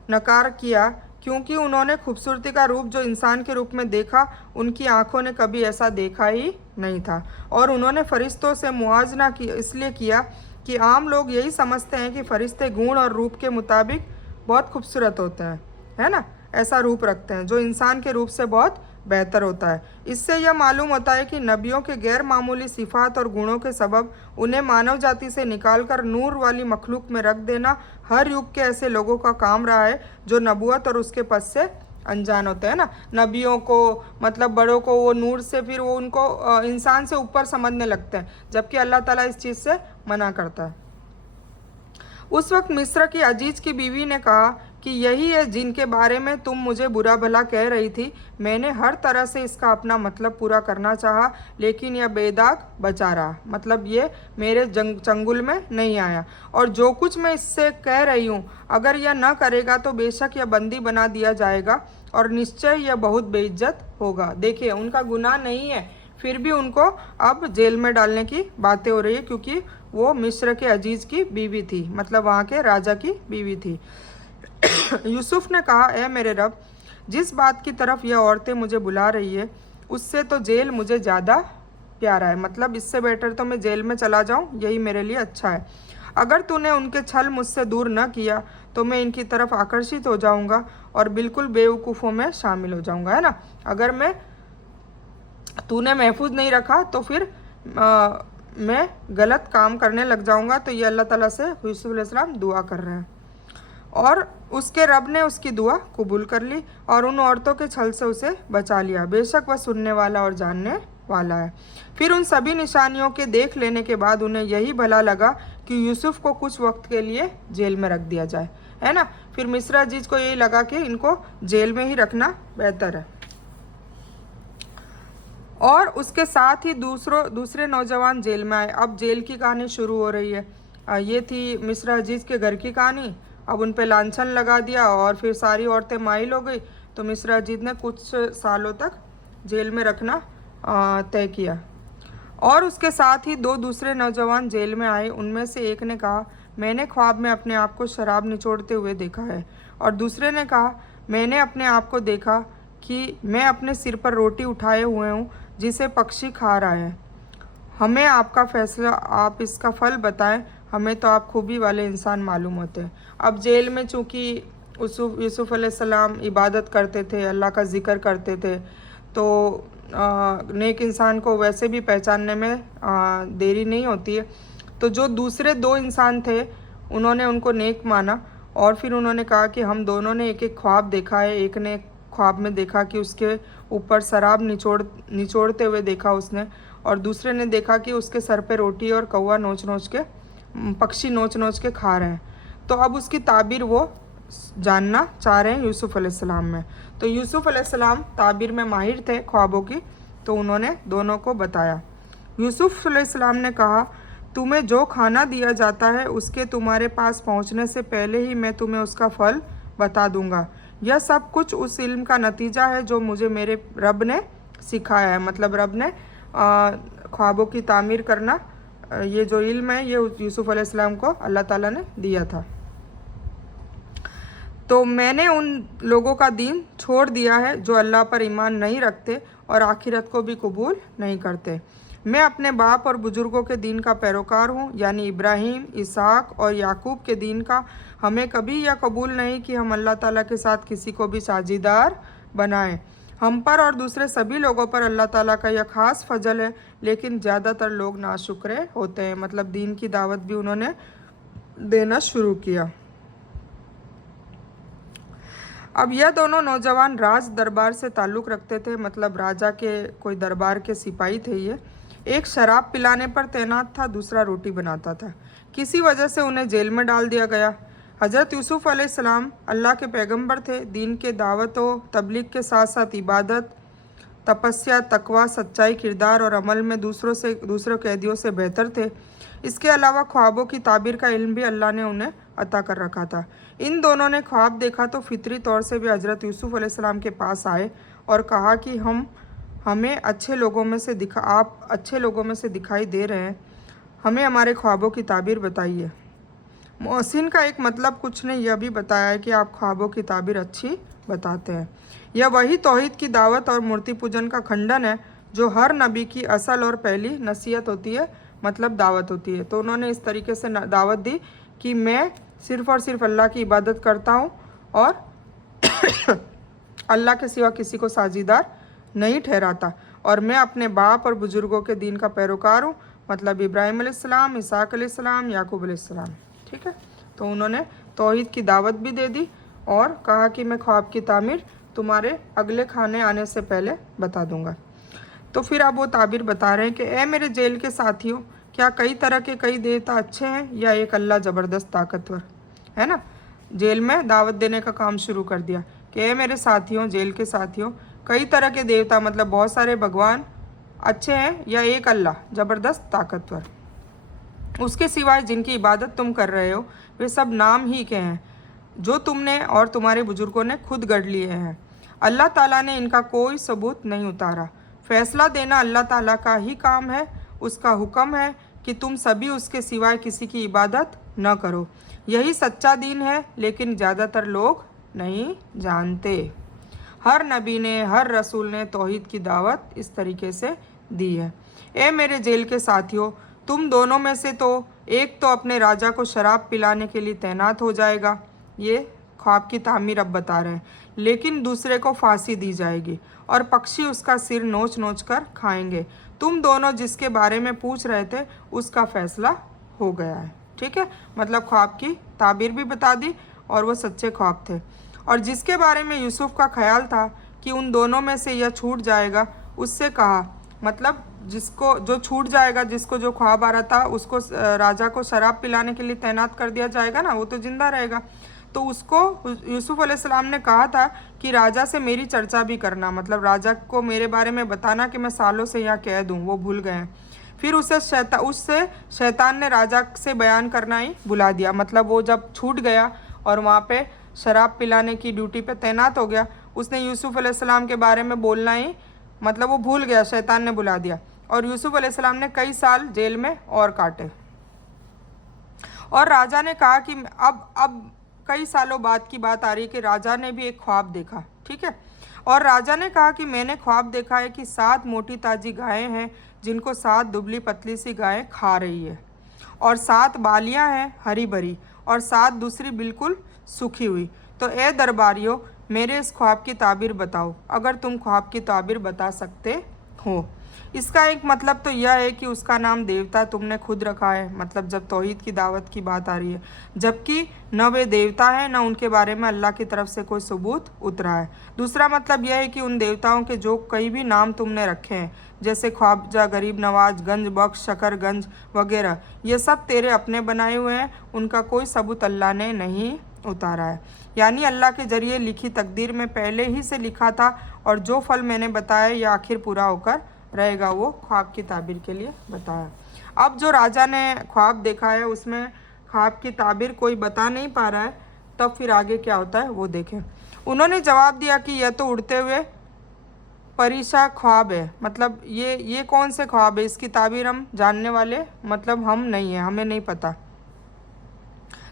नकार किया क्योंकि उन्होंने खूबसूरती का रूप जो इंसान के रूप में देखा, उनकी आंखों ने कभी ऐसा देखा ही नहीं था। और उन्होंने फरिश्तों से मुआवजा इसलिए किया कि आम लोग यही समझते हैं कि फरिश्ते गुण और रूप के मुताबिक बहुत खूबसूरत होते हैं, है ना, ऐसा रूप रखते हैं जो इंसान के रूप से बहुत बेहतर होता है। इससे यह मालूम होता है कि नबियों के गैर मामूली सिफात और गुणों के सबब उन्हें मानव जाति से निकालकर नूर वाली मखलूक में रख देना हर युग के ऐसे लोगों का काम रहा है जो नबूवत और उसके पद से अनजान होते हैं ना। नबियों को, मतलब बड़ों को, वो नूर से फिर वो उनको इंसान से ऊपर समझने लगते हैं, जबकि अल्लाह ताला इस चीज़ से मना करता है। उस वक्त मिस्र की अजीज की बीवी ने कहा कि यही है जिनके बारे में तुम मुझे बुरा भला कह रही थी। मैंने हर तरह से इसका अपना मतलब पूरा करना चाहा, लेकिन यह बेदाग बचा रहा। मतलब ये मेरे चंगुल में नहीं आया, और जो कुछ मैं इससे कह रही हूँ, अगर यह न करेगा तो बेशक यह बंदी बना दिया जाएगा और निश्चय यह बहुत बेइज्जत होगा। देखिए, उनका गुनाह नहीं है, फिर भी उनको अब जेल में डालने की बातें हो रही है, क्योंकि वो मिस्र के अजीज की बीवी थी, मतलब वहाँ के राजा की बीवी थी। यूसुफ ने कहा, ए मेरे रब, जिस बात की तरफ यह औरतें मुझे बुला रही है उससे तो जेल मुझे ज़्यादा प्यारा है। मतलब इससे बेटर तो मैं जेल में चला जाऊँ, यही मेरे लिए अच्छा है। अगर तूने उनके छल मुझसे दूर न किया तो मैं इनकी तरफ आकर्षित हो जाऊँगा और बिल्कुल बेवकूफ़ों में शामिल हो जाऊँगा, है ना। अगर तूने महफूज नहीं रखा तो फिर मैं गलत काम करने लग जाऊँगा। तो ये अल्लाह ताला से यूसुफ अलैहिस्सलाम दुआ कर रहे हैं और उसके रब ने उसकी दुआ कबूल कर ली और उन औरतों के छल से उसे बचा लिया। बेशक वह सुनने वाला और जानने वाला है। फिर उन सभी निशानियों के देख लेने के बाद उन्हें यही भला लगा कि यूसुफ को कुछ वक्त के लिए जेल में रख दिया जाए, है ना। फिर मिस्र अजीज को यही लगा कि इनको जेल में ही रखना बेहतर है। और उसके साथ ही दूसरे नौजवान जेल में आए। अब जेल की कहानी शुरू हो रही है। ये थी मिस्र अजीज के घर की कहानी। अब उन पे लांछन लगा दिया और फिर सारी औरतें माइल हो गई, तो मिस्र अजीज ने कुछ सालों तक जेल में रखना तय किया। और उसके साथ ही दो दूसरे नौजवान जेल में आए। उनमें से एक ने कहा, मैंने ख्वाब में अपने आप को शराब निचोड़ते हुए देखा है। और दूसरे ने कहा, मैंने अपने आप को देखा कि मैं अपने सिर पर रोटी उठाए हुए हूँ जिसे पक्षी खा रहा है। हमें आपका फैसला, आप इसका फल बताएं, हमें तो आप खूबी वाले इंसान मालूम होते हैं। अब जेल में चूँकि यूसुफ अलैहिस्सलाम इबादत करते थे, अल्लाह का ज़िक्र करते थे, तो नेक इंसान को वैसे भी पहचानने में देरी नहीं होती है। तो जो दूसरे दो इंसान थे उन्होंने उनको नेक माना और फिर उन्होंने कहा कि हम दोनों ने एक एक ख्वाब देखा है। एक ने ख्वाब में देखा कि उसके ऊपर शराब निचोड़ते हुए देखा उसने, और दूसरे ने देखा कि उसके सर पे रोटी और कौवा नोच नोच के, पक्षी नोच नोच के खा रहे हैं। तो अब उसकी ताबीर वो जानना चाह रहे हैं यूसुफ अलैहिस्सलाम में। तो यूसुफ अलैहिस्सलाम ताबीर में माहिर थे ख्वाबों की, तो उन्होंने दोनों को बताया। यूसुफ अलैहिस्सलाम ने कहा, तुम्हें जो खाना दिया जाता है उसके तुम्हारे पास पहुंचने से पहले ही मैं तुम्हें उसका फल बता दूंगा। यह सब कुछ उस इल्म का नतीजा है जो मुझे मेरे रब ने सिखाया है। मतलब रब ने ख्वाबों की तामीर करना, ये जो इल्म है ये यूसुफ अलैहिस्सलाम को अल्लाह ताला ने दिया था। तो मैंने उन लोगों का दीन छोड़ दिया है जो अल्लाह पर ईमान नहीं रखते और आखिरत को भी कबूल नहीं करते। मैं अपने बाप और बुजुर्गों के दीन का पैरोकार हूँ, यानी इब्राहीम, इसहाक और याकूब के दीन का। हमें कभी यह कबूल नहीं कि हम अल्लाह ताला के साथ किसी को भी साझीदार बनाएं। हम पर और दूसरे सभी लोगों पर अल्लाह ताला का यह ख़ास फजल है, लेकिन ज़्यादातर लोग नाशुक्रे होते हैं। मतलब दीन की दावत भी उन्होंने देना शुरू किया। अब यह दोनों नौजवान राज दरबार से ताल्लुक़ रखते थे, मतलब राजा के कोई दरबार के सिपाही थे ये। एक शराब पिलाने पर तैनात था, दूसरा रोटी बनाता था। किसी वजह से उन्हें जेल में डाल दिया गया। हज़रत यूसुफ अलैहिस्सलाम अल्लाह के पैगंबर थे। दीन के दावत व तबलीग के साथ साथ इबादत, तपस्या, तकवा, सच्चाई किरदार और अमल में दूसरों कैदियों से बेहतर थे। इसके अलावा ख्वाबों की ताबीर का इल्म भी अल्लाह ने उन्हें अता कर रखा था। इन दोनों ने ख्वाब देखा तो फितरी तौर से भी हज़रत यूसुफ अलैहिस्सलाम के पास आए और कहा कि आप अच्छे लोगों में से दिखाई दे रहे हैं, हमें हमारे ख्वाबों की ताबीर बताइए। मोहसिन का एक मतलब कुछ ने यह भी बताया है कि आप ख्वाबों की ताबीर अच्छी बताते हैं। यह वही तौहीद की दावत और मूर्ति पूजन का खंडन है जो हर नबी की असल और पहली नसीहत होती है, मतलब दावत होती है। तो उन्होंने इस तरीके से दावत दी कि मैं सिर्फ़ और सिर्फ अल्लाह की इबादत करता हूँ और अल्लाह के सिवा किसी को साझीदार नहीं ठहराता, और मैं अपने बाप और बुज़ुर्गों के दीन का पैरोकार हूँ, मतलब इब्राहीम अलैहिस्सलाम, इसहाक अलैहिस्सलाम, याकूब अलैहिस्सलाम। ठीक है, तो उन्होंने तौहीद की दावत भी दे दी और कहा कि मैं ख्वाब की तामीर तुम्हारे अगले खाने आने से पहले बता दूंगा। तो फिर अब वो ताबीर बता रहे हैं कि ए मेरे जेल के साथियों, क्या कई तरह के कई देवता अच्छे हैं या एक अल्लाह ज़बरदस्त ताकतवर है ना। जेल में दावत देने का काम शुरू कर दिया कि ए मेरे साथियों, जेल के साथियों, कई तरह के देवता मतलब बहुत सारे भगवान अच्छे हैं या एक अल्लाह ज़बरदस्त ताकतवर। उसके सिवाय जिनकी इबादत तुम कर रहे हो वे सब नाम ही के हैं जो तुमने और तुम्हारे बुजुर्गों ने खुद गढ़ लिए हैं। अल्लाह ताला ने इनका कोई सबूत नहीं उतारा। फैसला देना अल्लाह ताला का ही काम है। उसका हुक्म है कि तुम सभी उसके सिवाय किसी की इबादत न करो। यही सच्चा दीन है, लेकिन ज़्यादातर लोग नहीं जानते। हर नबी ने, हर रसूल ने तौहीद की दावत इस तरीके से दी है। ए मेरे जेल के साथियों, तुम दोनों में से तो एक तो अपने राजा को शराब पिलाने के लिए तैनात हो जाएगा, ये ख्वाब की तामीर अब बता रहे हैं, लेकिन दूसरे को फांसी दी जाएगी और पक्षी उसका सिर नोच नोच कर खाएंगे। तुम दोनों जिसके बारे में पूछ रहे थे उसका फैसला हो गया है। ठीक है, मतलब ख्वाब की ताबीर भी बता दी और वो सच्चे ख्वाब थे। और जिसके बारे में यूसुफ का ख्याल था कि उन दोनों में से यह छूट जाएगा, उससे कहा, मतलब जिसको जो छूट जाएगा, जिसको जो ख्वाब आ रहा था उसको राजा को शराब पिलाने के लिए तैनात कर दिया जाएगा ना, वो तो जिंदा रहेगा। तो उसको यूसुफ अलैहिस्सलाम ने कहा था कि राजा से मेरी चर्चा भी करना, मतलब राजा को मेरे बारे में बताना कि मैं सालों से यहाँ कह दूँ, वो भूल गए हैं। फिर उससे शैतान ने राजा से बयान करना ही बुला दिया। मतलब वो जब छूट गया और वहाँ पे शराब पिलाने की ड्यूटी पे तैनात हो गया, उसने यूसुफ अलैहिस्सलाम के बारे में बोलना ही, मतलब वो भूल गया, शैतान ने बुला दिया। और यूसुफ अलैहिस्सलाम ने कई साल जेल में और काटे। और राजा ने कहा कि अब कई सालों बाद की बात आ रही है कि राजा ने भी एक ख्वाब देखा, ठीक है। और राजा ने कहा कि मैंने ख्वाब देखा है कि 7 मोटी ताजी गायें हैं जिनको 7 दुबली पतली सी गायें खा रही है, और 7 बालियां हैं हरी भरी, और 7 दूसरी बिल्कुल सूखी हुई। तो ए दरबारियों, मेरे इस ख्वाब की ताबीर बताओ, अगर तुम ख्वाब की ताबीर बता सकते हो। इसका एक मतलब तो यह है कि उसका नाम देवता तुमने खुद रखा है, मतलब जब तौहीद की दावत की बात आ रही है, जबकि न वे देवता हैं न उनके बारे में अल्लाह की तरफ से कोई सबूत उतरा है। दूसरा मतलब यह है कि उन देवताओं के जो कई भी नाम तुमने रखे हैं, जैसे ख्वाबजा, गरीब नवाज, गंज बख्श, शकरगंज वगैरह, ये सब तेरे अपने बनाए हुए हैं, उनका कोई सबूत अल्लाह ने नहीं उतारा है। यानी अल्लाह के जरिए लिखी तकदीर में पहले ही से लिखा था, और जो फल मैंने बताया यह आखिर पूरा होकर रहेगा, वो ख्वाब की ताबीर के लिए बताया। अब जो राजा ने ख्वाब देखा है उसमें ख्वाब की ताबीर कोई बता नहीं पा रहा है, तब फिर आगे क्या होता है वो देखें। उन्होंने जवाब दिया कि यह तो उड़ते हुए परिशा ख्वाब है, मतलब ये कौन से ख्वाब है, इसकी ताबीर हम जानने वाले मतलब हम नहीं हैं, हमें नहीं पता।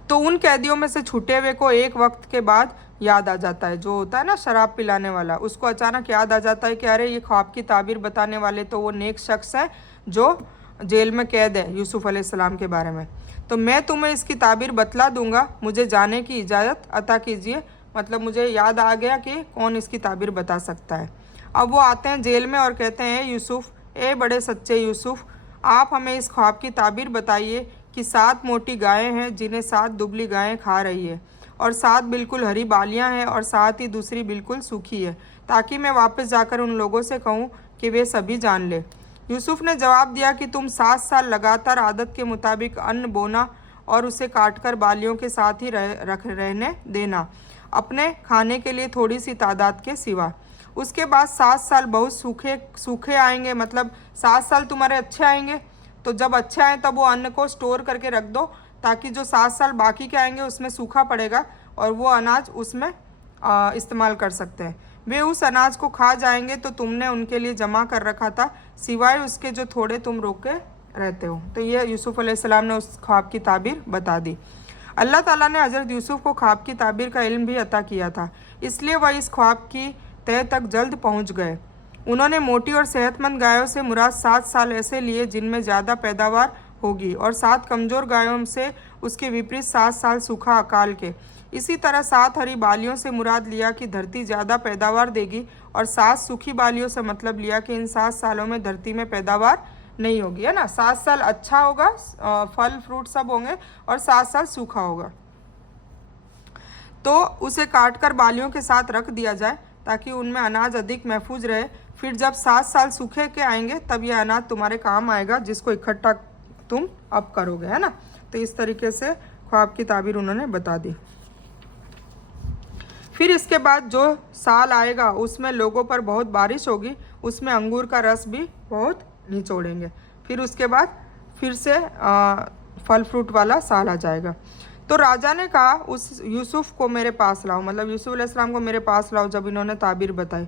तो उन कैदियों में से छूटे हुए को एक वक्त के बाद याद आ जाता है, जो होता है ना शराब पिलाने वाला, उसको अचानक याद आ जाता है कि अरे ये ख्वाब की ताबीर बताने वाले तो वो नेक शख्स हैं जो जेल में कैद है यूसुफ अलैहिस्सलाम के बारे में। तो मैं तुम्हें इसकी ताबीर बतला दूंगा, मुझे जाने की इजाज़त अता कीजिए। मतलब मुझे याद आ गया कि कौन इसकी ताबीर बता सकता है। अब वो आते हैं जेल में और कहते हैं, यूसुफ, ए बड़े सच्चे यूसुफ, आप हमें इस ख्वाब की ताबीर बताइए कि 7 मोटी गायें हैं जिन्हें 7 दुबली गायें खा रही है, और 7 बिल्कुल हरी बालियां हैं, और 7 ही दूसरी बिल्कुल सूखी है, ताकि मैं वापस जाकर उन लोगों से कहूँ कि वे सभी जान ले। यूसुफ ने जवाब दिया कि तुम 7 साल लगातार आदत के मुताबिक अन्न बोना और उसे काटकर बालियों के साथ ही रहने देना, अपने खाने के लिए थोड़ी सी तादाद के सिवा। उसके बाद 7 साल बहुत सूखे आएंगे, मतलब 7 साल तुम्हारे अच्छे आएंगे। तो जब अच्छे आए तब वो अन्न को स्टोर करके रख दो, ताकि जो 7 साल बाकी के आएंगे उसमें सूखा पड़ेगा और वो अनाज उसमें इस्तेमाल कर सकते हैं। वे उस अनाज को खा जाएंगे तो तुमने उनके लिए जमा कर रखा था, सिवाय उसके जो थोड़े तुम रोके रहते हो। तो ये यूसुफ अलैहिस्सलाम ने उस ख्वाब की ताबीर बता दी। अल्लाह ताला ने हज़रत यूसुफ को ख्वाब की ताबीर का इल्म भी अता किया था, इसलिए वह इस ख्वाब की तह तक जल्द पहुंच गए। उन्होंने मोटी और सेहतमंद गायों से मुराद 7 साल ऐसे लिए जिनमें ज़्यादा पैदावार होगी, और 7 कमज़ोर गायों से उसके विपरीत 7 साल सूखा अकाल के। इसी तरह 7 हरी बालियों से मुराद लिया कि धरती ज़्यादा पैदावार देगी, और 7 सूखी बालियों से मतलब लिया कि इन 7 सालों में धरती में पैदावार नहीं होगी, है ना। 7 साल अच्छा होगा, फल फ्रूट सब होंगे, और 7 साल सूखा होगा। तो उसे काटकर बालियों के साथ रख दिया जाए ताकि उनमें अनाज अधिक महफूज रहे। फिर जब 7 साल सूखे के आएंगे तब यह अनाज तुम्हारे काम आएगा, जिसको इकट्ठा तुम अब करोगे, है ना। तो इस तरीके से ख्वाब की ताबीर उन्होंने बता दी। फिर इसके बाद जो साल आएगा उसमें लोगों पर बहुत बारिश होगी, उसमें अंगूर का रस भी बहुत निचोड़ेंगे। फिर उसके बाद फिर से फल फ्रूट वाला साल आ जाएगा। तो राजा ने कहा, उस यूसुफ को मेरे पास लाओ, मतलब यूसुफ अलैहिस्सलाम को मेरे पास लाओ। जब इन्होंने ताबीर बताई,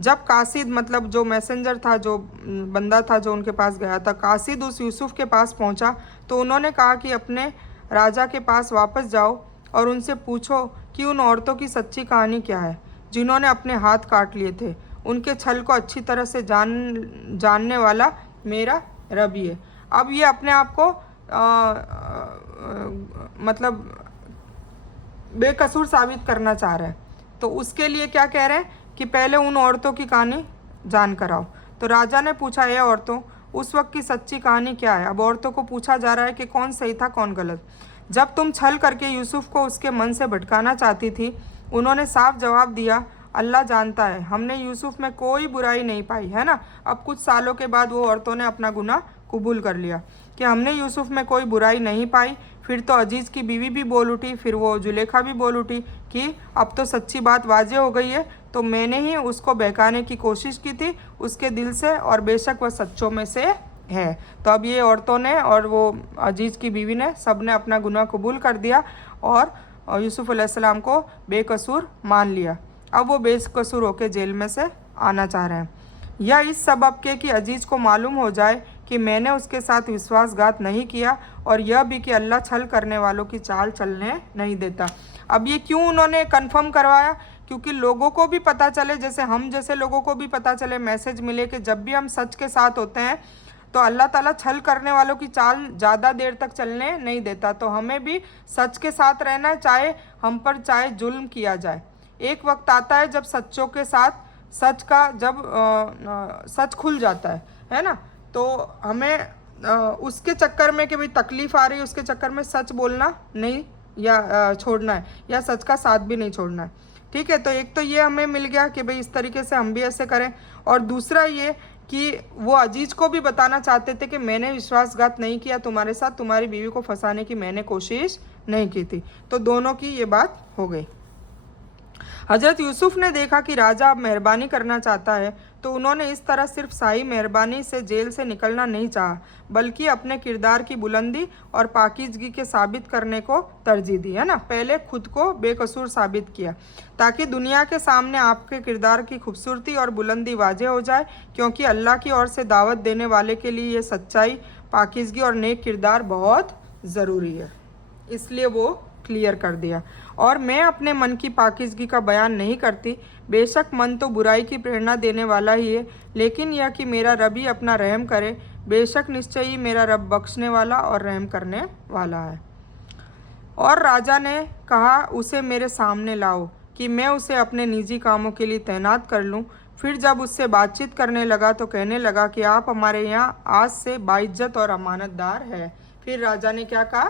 जब कासिद मतलब जो मैसेंजर था, जो बंदा था जो उनके पास गया था, कासिद उस यूसुफ के पास पहुंचा तो उन्होंने कहा कि अपने राजा के पास वापस जाओ और उनसे पूछो कि उन औरतों की सच्ची कहानी क्या है जिन्होंने अपने हाथ काट लिए थे। उनके छल को अच्छी तरह से जानने वाला मेरा रब ही है। अब ये अपने आप को मतलब बेकसूर साबित करना चाह रहे हैं, तो उसके लिए क्या कह रहे हैं कि पहले उन औरतों की कहानी जान कर आओ। तो राजा ने पूछा, ये औरतों, उस वक्त की सच्ची कहानी क्या है। अब औरतों को पूछा जा रहा है कि कौन सही था कौन गलत। जब तुम छल करके यूसुफ को उसके मन से भटकाना चाहती थी, उन्होंने साफ जवाब दिया, अल्लाह जानता है, हमने यूसुफ में कोई बुराई नहीं पाई, है ना। अब कुछ सालों के बाद वो औरतों ने अपना गुनाह कबूल कर लिया कि हमने यूसुफ में कोई बुराई नहीं पाई। फिर तो अजीज़ की बीवी भी बोल उठी, फिर वो जुलेखा भी बोल उठी कि अब तो सच्ची बात वाज़े हो गई है, तो मैंने ही उसको बहकाने की कोशिश की थी उसके दिल से, और बेशक वह सच्चों में से है। तो अब ये औरतों ने और वो अजीज़ की बीवी ने सब ने अपना गुनाह कबूल कर दिया और यूसुफ अलैहिस्सलाम को बेकसूर मान लिया। अब वो बेकसूर होकर जेल में से आना चाह रहे हैं। यह इस सबब के कि अजीज को मालूम हो जाए कि मैंने उसके साथ विश्वासघात नहीं किया, और यह भी कि अल्लाह छल करने वालों की चाल चलने नहीं देता। अब ये क्यों उन्होंने कन्फर्म करवाया? क्योंकि लोगों को भी पता चले, जैसे हम जैसे लोगों को भी पता चले, मैसेज मिले कि जब भी हम सच के साथ होते हैं तो अल्लाह ताला छल करने वालों की चाल ज़्यादा देर तक चलने नहीं देता। तो हमें भी सच के साथ रहना है, चाहे हम पर चाहे जुल्म किया जाए। एक वक्त आता है जब सच्चों के साथ सच का जब सच खुल जाता है ना। तो हमें उसके चक्कर में कि भाई तकलीफ़ आ रही है, उसके चक्कर में सच बोलना नहीं या छोड़ना है, या सच का साथ भी नहीं छोड़ना है। ठीक है, तो एक तो ये हमें मिल गया कि भाई इस तरीके से हम भी ऐसे करें। और दूसरा ये कि वो अजीज को भी बताना चाहते थे कि मैंने विश्वासघात नहीं किया तुम्हारे साथ, तुम्हारी बीवी को फंसाने की मैंने कोशिश नहीं की थी। तो दोनों की ये बात हो गई। हजरत यूसुफ ने देखा कि राजा अब मेहरबानी करना चाहता है, तो उन्होंने इस तरह सिर्फ शाही मेहरबानी से जेल से निकलना नहीं चाहा, बल्कि अपने किरदार की बुलंदी और पाकीज़गी के साबित करने को तरजीह दी, है ना। पहले खुद को बेकसूर साबित किया, ताकि दुनिया के सामने आपके किरदार की खूबसूरती और बुलंदी वाज़ेह हो जाए, क्योंकि अल्लाह की ओर से दावत देने वाले के लिए ये सच्चाई, पाकीज़गी और नेक किरदार बहुत ज़रूरी है। इसलिए वो क्लियर कर दिया। और मैं अपने मन की पाकीज़गी का बयान नहीं करती, बेशक मन तो बुराई की प्रेरणा देने वाला ही है, लेकिन यह कि मेरा रब ही अपना रहम करे, बेशक निश्चय ही मेरा रब बख्शने वाला और रहम करने वाला है। और राजा ने कहा, उसे मेरे सामने लाओ कि मैं उसे अपने निजी कामों के लिए तैनात कर लूं। फिर जब उससे बातचीत करने लगा तो कहने लगा कि आप हमारे यहाँ आज से बाइज्जत और अमानतदार है। फिर राजा ने क्या कहा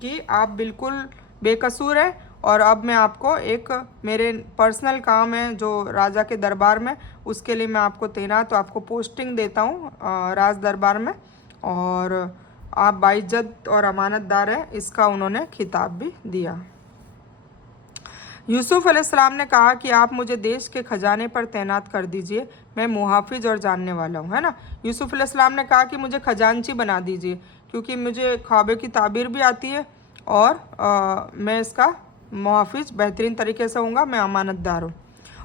कि आप बिल्कुल बेकसूर हैं, और अब मैं आपको एक मेरे पर्सनल काम है जो राजा के दरबार में, उसके लिए मैं आपको तैनात तो आपको पोस्टिंग देता हूँ राज दरबार में, और आप बाइज्जत और अमानतदार हैं, इसका उन्होंने खिताब भी दिया। यूसुफ अलैहिस्सलाम ने कहा कि आप मुझे देश के खजाने पर तैनात कर दीजिए, मैं मुहाफिज और जानने वाला हूँ, है ना। यूसुफ अलैहिस्सलाम ने कहा कि मुझे खजांची बना दीजिए, क्योंकि मुझे ख्वाबे की ताबीर भी आती है, और मैं इसका मुहाफिज बेहतरीन तरीके से होऊंगा, मैं अमानतदार हूँ।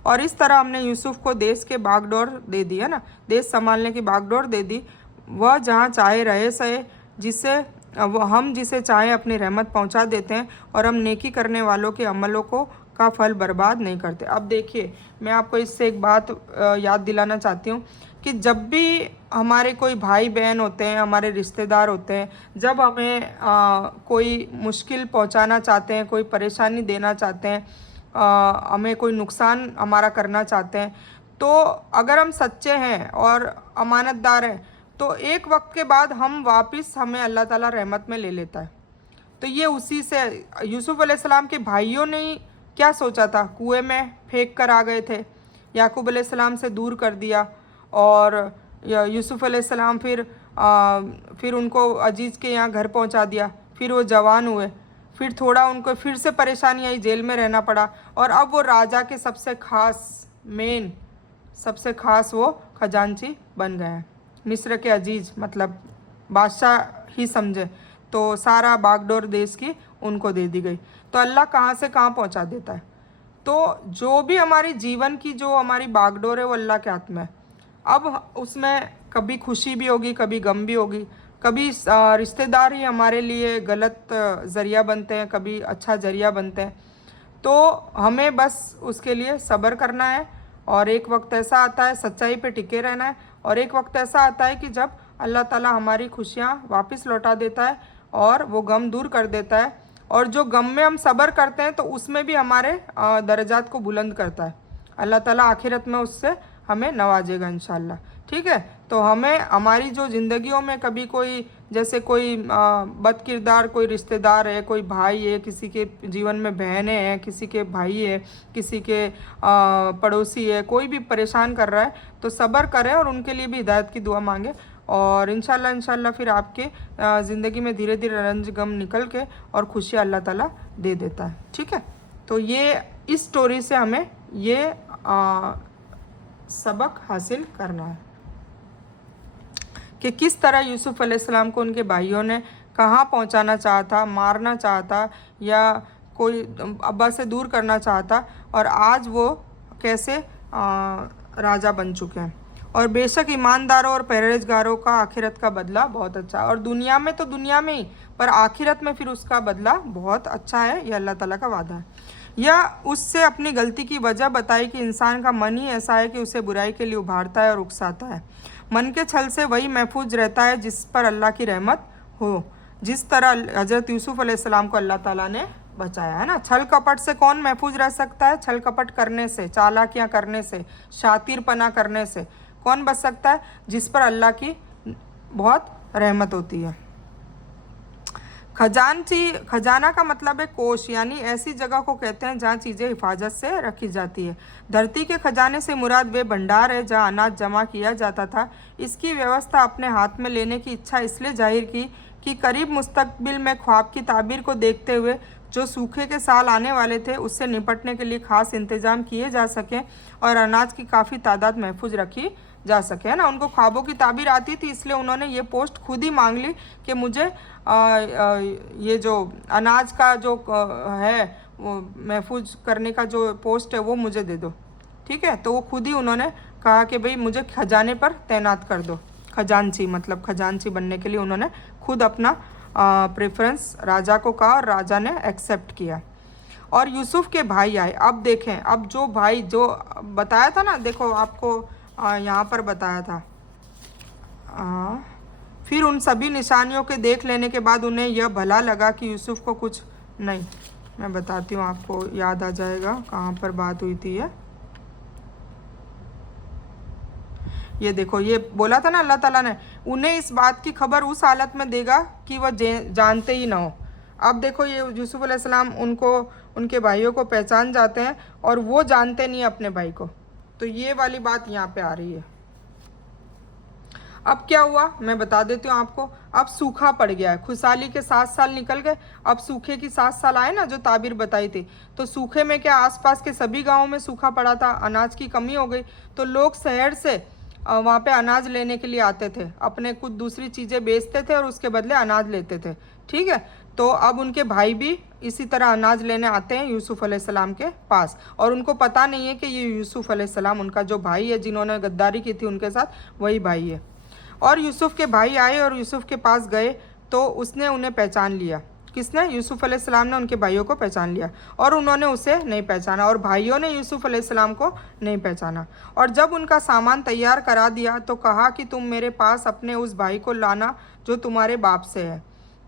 और इस तरह हमने यूसुफ को देश के बागडोर दे दी, है ना, देश संभालने की बागडोर दे दी। वह जहाँ चाहे रहे सहे, हम जिसे चाहे अपनी रहमत पहुँचा देते हैं, और हम नेकी करने वालों के अमलों का फल बर्बाद नहीं करते। अब देखिए, मैं आपको इससे एक बात याद दिलाना चाहती हूँ कि जब भी हमारे कोई भाई बहन होते हैं, हमारे रिश्तेदार होते हैं, जब हमें कोई मुश्किल पहुंचाना चाहते हैं, कोई परेशानी देना चाहते हैं, हमें कोई नुकसान हमारा करना चाहते हैं, तो अगर हम सच्चे हैं और अमानतदार हैं, तो एक वक्त के बाद हमें अल्लाह ताला रहमत में ले लेता है। तो ये उसी से यूसुफ अलैहिस्सलाम के भाइयों ने क्या सोचा था, कुएं में फेंक कर आ गए थे, याकूब अलैहिस्सलाम से दूर कर दिया, और यूसुफ अलैहिस्सलाम फिर उनको अजीज़ के यहाँ घर पहुँचा दिया। फिर वो जवान हुए, फिर थोड़ा उनको फिर से परेशानी आई, जेल में रहना पड़ा, और अब वो राजा के सबसे ख़ास वो खजांची बन गए हैं। मिस्र के अजीज़ मतलब बादशाह ही समझे, तो सारा बागडोर देश की उनको दे दी गई। तो अल्लाह कहाँ से कहाँ पहुँचा देता है। तो जो भी हमारी जीवन की जो हमारी बागडोर है वो अल्लाह के हाथ में है। अब उसमें कभी खुशी भी होगी, कभी गम भी होगी, कभी रिश्तेदार ही हमारे लिए गलत ज़रिया बनते हैं, कभी अच्छा ज़रिया बनते हैं। तो हमें बस उसके लिए सब्र करना है, और एक वक्त ऐसा आता है सच्चाई पे टिके रहना है, और एक वक्त ऐसा आता है कि जब अल्लाह ताला हमारी खुशियाँ वापस लौटा देता है और वो गम दूर कर देता है, और जो गम में हम सब्र करते हैं तो उसमें भी हमारे दर्जात को बुलंद करता है। अल्लाह ताला आखिरत में उससे हमें नवाजेगा इंशाल्लाह। ठीक है, तो हमें हमारी जो ज़िंदगियों में कभी कोई जैसे कोई बद किरदार कोई रिश्तेदार है, कोई भाई है, किसी के जीवन में बहनें हैं, किसी के भाई है, किसी के पड़ोसी है, कोई भी परेशान कर रहा है, तो सब्र करें और उनके लिए भी हिदायत की दुआ मांगे, और इंशाल्लाह फिर आपके ज़िंदगी में धीरे धीरे रंज गम निकल के और खुशियाँ अल्लाह ताला दे देता है। ठीक है, तो ये इस स्टोरी से हमें ये सबक हासिल करना है कि किस तरह यूसुफ अलैहिस्सलाम को उनके भाइयों ने कहाँ पहुँचाना चाहा था, मारना चाहा था, या कोई अब्बा से दूर करना चाहा था, और आज वो कैसे राजा बन चुके हैं। और बेशक ईमानदारों और परहेजगारों का आखिरत का बदला बहुत अच्छा है। और दुनिया में तो दुनिया में ही, पर आखिरत में फिर उसका बदला बहुत अच्छा है, यह अल्लाह ताला का वादा है। या उससे अपनी गलती की वजह बताई कि इंसान का मन ही ऐसा है कि उसे बुराई के लिए उभारता है और उकसाता है। मन के छल से वही महफूज रहता है जिस पर अल्लाह की रहमत हो, जिस तरह हजरत यूसुफ अलैहिस्सलाम को अल्लाह ताला ने बचाया है ना। छल कपट से कौन महफूज रह सकता है? छल कपट करने से, चालाकियां करने से, शातिरपना करने से कौन बच सकता है? जिस पर अल्लाह की बहुत रहमत होती है। खजानची, खजाना का मतलब है कोष, यानी ऐसी जगह को कहते हैं जहाँ चीज़ें हिफाजत से रखी जाती है। धरती के खजाने से मुराद वे भंडार है जहाँ अनाज जमा किया जाता था। इसकी व्यवस्था अपने हाथ में लेने की इच्छा इसलिए जाहिर की कि करीब मुस्तकबिल में ख्वाब की ताबीर को देखते हुए जो सूखे के साल आने वाले थे उससे निपटने के लिए खास इंतजाम किए जा सकें और अनाज की काफ़ी तादाद महफूज रखी जा सके, है ना। उनको ख्वाबों की ताबीर आती थी, इसलिए उन्होंने ये पोस्ट खुद ही मांग ली कि मुझे ये जो अनाज का जो है वो महफूज करने का जो पोस्ट है वो मुझे दे दो, ठीक है। तो वो खुद ही उन्होंने कहा कि भाई मुझे खजाने पर तैनात कर दो। खजांची मतलब खजांची बनने के लिए उन्होंने खुद अपना प्रेफरेंस राजा को कहा और राजा ने एक्सेप्ट किया। और यूसुफ के भाई आए। अब देखें, अब जो भाई जो बताया था ना, देखो आपको यहाँ पर बताया था। फिर उन सभी निशानियों के देख लेने के बाद उन्हें यह भला लगा कि यूसुफ को कुछ नहीं, मैं बताती हूँ आपको, याद आ जाएगा कहाँ पर बात हुई थी। ये देखो, ये बोला था ना अल्लाह ताला ने, उन्हें इस बात की खबर उस हालत में देगा कि वह जानते ही ना हो। अब देखो ये यूसुफ अलैहिस्सलाम उनको, उनके भाइयों को पहचान जाते हैं और वो जानते नहीं अपने भाई को। तो ये वाली बात यहाँ पे आ रही है। अब क्या हुआ मैं बता देती हूँ आपको। अब सूखा पड़ गया है, खुशहाली के 7 साल निकल गए, अब सूखे की 7 साल आए ना जो ताबीर बताई थी। तो सूखे में क्या आसपास के सभी गांवों में सूखा पड़ा था, अनाज की कमी हो गई। तो लोग शहर से वहाँ पे अनाज लेने के लिए आते थे, अपने कुछ दूसरी चीज़ें बेचते थे और उसके बदले अनाज लेते थे, ठीक है। तो अब उनके भाई भी इसी तरह अनाज लेने आते हैं यूसुफ अलैहिस्सलाम के पास, और उनको पता नहीं है कि ये यूसुफ अलैहिस्सलाम उनका जो भाई है जिन्होंने गद्दारी की थी उनके साथ, वही भाई है। और यूसुफ के भाई आए और यूसुफ के पास गए तो उसने उन्हें पहचान लिया। किसने? यूसुफ अलैहिस्सलाम ने उनके भाइयों को पहचान लिया और उन्होंने उसे नहीं पहचाना, और भाइयों ने यूसुफ अलैहिस्सलाम को नहीं पहचाना। और जब उनका सामान तैयार करा दिया तो कहा कि तुम मेरे पास अपने उस भाई को लाना जो तुम्हारे बाप से है।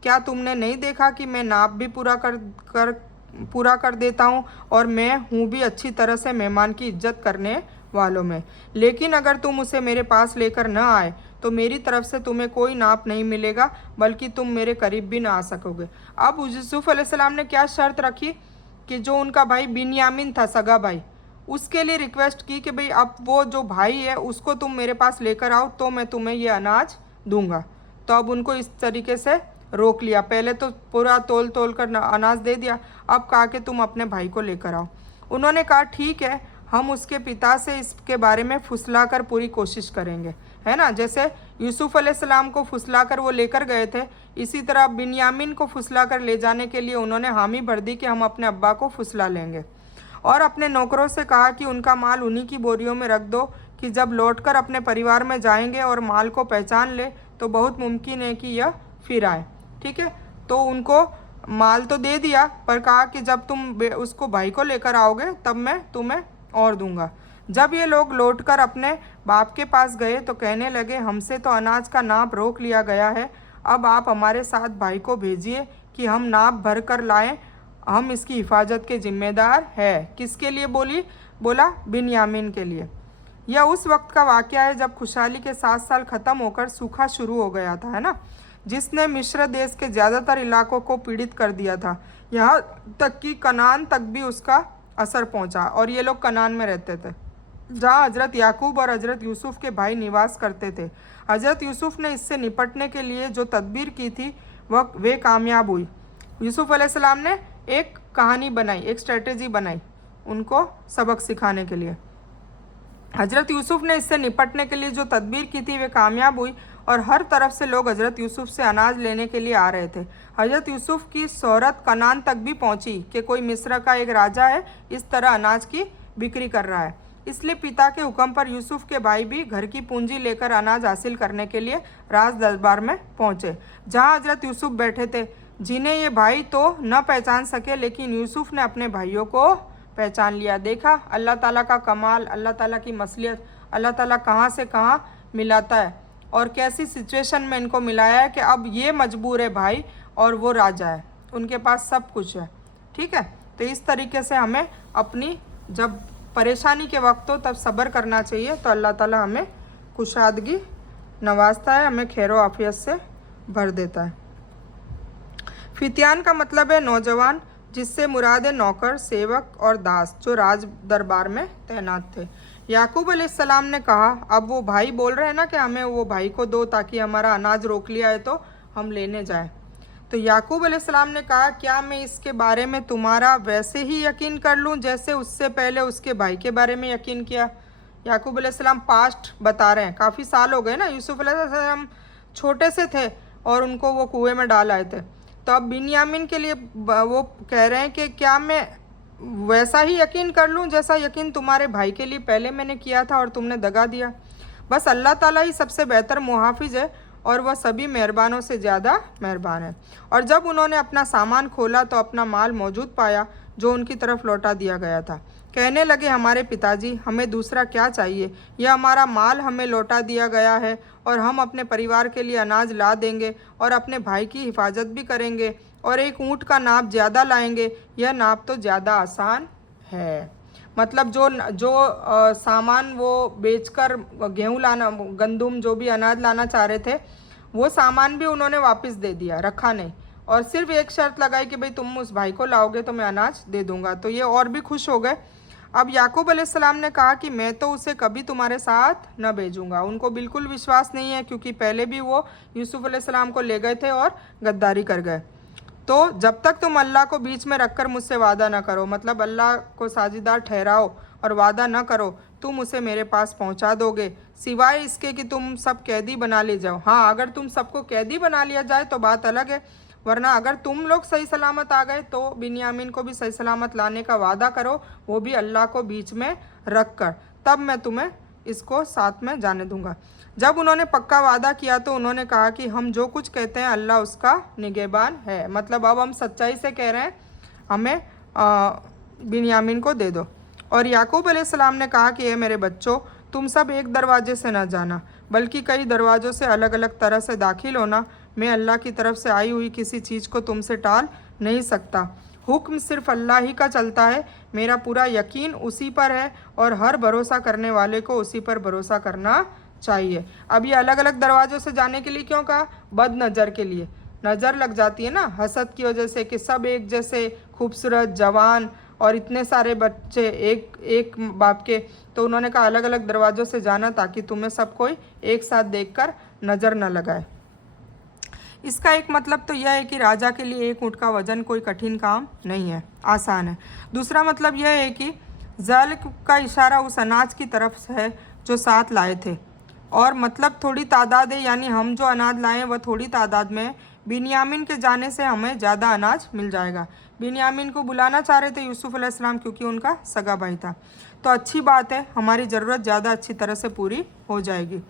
क्या तुमने नहीं देखा कि मैं नाप भी पूरा कर देता हूँ, और मैं हूँ भी अच्छी तरह से मेहमान की इज्जत करने वालों में। लेकिन अगर तुम उसे मेरे पास लेकर न आए तो मेरी तरफ से तुम्हें कोई नाप नहीं मिलेगा, बल्कि तुम मेरे करीब भी ना आ सकोगे। अब यूसुफ अलैहिस्सलाम ने क्या शर्त रखी कि जो उनका भाई बिन्यामीन था, सगा भाई, उसके लिए रिक्वेस्ट की कि भाई अब वो जो भाई है उसको तुम मेरे पास लेकर आओ तो मैं तुम्हें ये अनाज दूंगा। तो अब उनको इस तरीके से रोक लिया। पहले तो पूरा तोल कर अनाज दे दिया, अब कहा कि तुम अपने भाई को लेकर आओ। उन्होंने कहा ठीक है, हम उसके पिता से इसके बारे में फुसला कर पूरी कोशिश करेंगे, है ना। जैसे यूसुफ अलैहिस्सलाम को फुसला कर वो लेकर गए थे, इसी तरह बिन्यामीन को फुसला कर ले जाने के लिए उन्होंने हामी भर दी कि हम अपने अब्बा को फुसला लेंगे। और अपने नौकरों से कहा कि उनका माल उन्हीं की बोरियों में रख दो कि जब लौटकर अपने परिवार में जाएंगे और माल को पहचान ले तो बहुत मुमकिन है कि यह फिर आए, ठीक है। तो उनको माल तो दे दिया, पर कहा कि जब तुम उसको भाई को लेकर आओगे तब मैं तुम्हें और दूंगा। जब ये लोग लौटकर अपने बाप के पास गए तो कहने लगे, हमसे तो अनाज का नाप रोक लिया गया है, अब आप हमारे साथ भाई को भेजिए कि हम नाप भर कर लाएं, हम इसकी हिफाजत के जिम्मेदार है। किसके लिए बोला? बिन्यामीन के लिए। यह उस वक्त का वाक़या है जब खुशहाली के 7 साल ख़त्म होकर सूखा शुरू हो गया था, है ना, जिसने मिस्र देश के ज़्यादातर इलाकों को पीड़ित कर दिया था। यहाँ तक कि कनान तक भी उसका असर पहुँचा, और ये लोग कनान में रहते थे जहाँ हज़रत याकूब और हज़रत यूसुफ के भाई निवास करते थे। हज़रत यूसुफ ने इससे निपटने के लिए जो तदबीर की थी वे कामयाब हुई। यूसुफ अलैहिस्सलाम ने एक कहानी बनाई, एक स्ट्रेटेजी बनाई उनको सबक सिखाने के लिए। हज़रत यूसुफ ने इससे निपटने के लिए जो तदबीर की थी वे कामयाब हुई, और हर तरफ से लोग हज़रत यूसुफ से अनाज लेने के लिए आ रहे थे। हज़रत यूसुफ की शोहरत कनान तक भी पहुंची कि कोई मिस्र का एक राजा है इस तरह अनाज की बिक्री कर रहा है। इसलिए पिता के हुक्म पर यूसुफ के भाई भी घर की पूंजी लेकर अनाज हासिल करने के लिए राज दरबार में पहुंचे, जहां हजरत यूसुफ बैठे थे, जिन्हें ये भाई तो न पहचान सके, लेकिन यूसुफ ने अपने भाइयों को पहचान लिया। देखा अल्लाह ताला का कमाल, अल्लाह ताला की मसलियत, अल्लाह ताला कहाँ से कहाँ मिलाता है और कैसी सिचुएशन में इनको मिलाया है कि अब ये मजबूर है भाई और वो राजा है, उनके पास सब कुछ है। ठीक है, तो इस तरीके से हमें अपनी जब परेशानी के वक्त हो तब सब्र करना चाहिए, तो अल्लाह ताला हमें कुशादगी नवाजता है, हमें खैर आफियत से भर देता है। फितियान का मतलब है नौजवान, जिससे मुराद है नौकर, सेवक और दास जो राज दरबार में तैनात थे। याकूब अलैहिस्सलाम ने कहा, अब वो भाई बोल रहे हैं ना कि हमें वो भाई को दो ताकि हमारा अनाज रोक लिया है तो हम लेने जाएं। तो याकूब अलैहिस्सलाम ने कहा, क्या मैं इसके बारे में तुम्हारा वैसे ही यकीन कर लूं जैसे उससे पहले उसके भाई के बारे में यकीन किया। याकूब अलैहिस्सलाम पास्ट बता रहे हैं, काफ़ी साल हो गए ना, यूसुफ अलैहिस्सलाम छोटे से थे और उनको वो कुएं में डाल आए थे। तो अब बिन्यामीन के लिए वो कह रहे हैं कि क्या मैं वैसा ही यकीन कर लूं जैसा यकीन तुम्हारे भाई के लिए पहले मैंने किया था और तुमने दगा दिया। बस अल्लाह ताला ही सबसे बेहतर मुहाफिज है और वह सभी मेहरबानों से ज़्यादा मेहरबान है। और जब उन्होंने अपना सामान खोला तो अपना माल मौजूद पाया जो उनकी तरफ लौटा दिया गया था। कहने लगे, हमारे पिताजी, हमें दूसरा क्या चाहिए, यह हमारा माल हमें लौटा दिया गया है और हम अपने परिवार के लिए अनाज ला देंगे और अपने भाई की हिफाजत भी करेंगे और एक ऊँट का नाप ज़्यादा लाएंगे। यह नाप तो ज़्यादा आसान है। मतलब जो सामान वो बेचकर गेहूँ लाना, गंदुम, जो भी अनाज लाना चाह रहे थे, वो सामान भी उन्होंने वापस दे दिया, रखा नहीं, और सिर्फ एक शर्त लगाई कि भाई तुम उस भाई को लाओगे तो मैं अनाज दे दूंगा। तो ये और भी खुश हो गए। अब याकूब अलैहिस्सलाम ने कहा कि मैं तो उसे कभी तुम्हारे साथ न भेजूंगा। उनको बिल्कुल विश्वास नहीं है, क्योंकि पहले भी वो यूसुफ अलैहिस्सलाम को ले गए थे और गद्दारी कर गए। तो जब तक तुम अल्लाह को बीच में रखकर मुझसे वादा न करो, मतलब अल्लाह को साझीदार ठहराओ और वादा न करो, तुम उसे मेरे पास पहुंचा दोगे, सिवाय इसके कि तुम सब कैदी बना ले जाओ। हाँ, अगर तुम सबको कैदी बना लिया जाए तो बात अलग है, वरना अगर तुम लोग सही सलामत आ गए तो बिन्यामीन को भी सही सलामत लाने का वादा करो, वो भी अल्लाह को बीच में रख कर, तब मैं तुम्हें इसको साथ में जाने दूंगा। जब उन्होंने पक्का वादा किया तो उन्होंने कहा कि हम जो कुछ कहते हैं अल्लाह उसका निगहबान है। मतलब अब हम सच्चाई से कह रहे हैं, हमें बिन्यामीन को दे दो। और याकूब अलैहिस्सलाम ने कहा कि ये मेरे बच्चों, तुम सब एक दरवाजे से न जाना, बल्कि कई दरवाज़ों से अलग अलग तरह से दाखिल होना। मैं अल्लाह की तरफ से आई हुई किसी चीज़ को तुमसे टाल नहीं सकता। हुक्म सिर्फ अल्लाह ही का चलता है। मेरा पूरा यकीन उसी पर है और हर भरोसा करने वाले को उसी पर भरोसा करना चाहिए। अब ये अलग अलग दरवाज़ों से जाने के लिए क्यों कहा? बद नज़र के लिए। नज़र लग जाती है ना हसद की वजह से कि सब एक जैसे खूबसूरत, जवान और इतने सारे बच्चे एक बाप के, तो उन्होंने कहा अलग अलग दरवाज़ों से जाना ताकि तुम्हें सब कोई एक साथ देखकर नज़र न लगाए। इसका एक मतलब तो यह है कि राजा के लिए एक ऊँट का वजन कोई कठिन काम नहीं है, आसान है। दूसरा मतलब यह है कि ज़ल का इशारा उस अनाज की तरफ से है जो साथ लाए थे, और मतलब थोड़ी तादाद है, यानी हम जो अनाज लाएं वह थोड़ी तादाद में है। बिन्यामीन के जाने से हमें ज़्यादा अनाज मिल जाएगा। बिन्यामीन को बुलाना चाह रहे थे यूसुफ अलैहिस्सलाम, क्योंकि उनका सगा भाई था। तो अच्छी बात है, हमारी ज़रूरत ज़्यादा अच्छी तरह से पूरी हो जाएगी।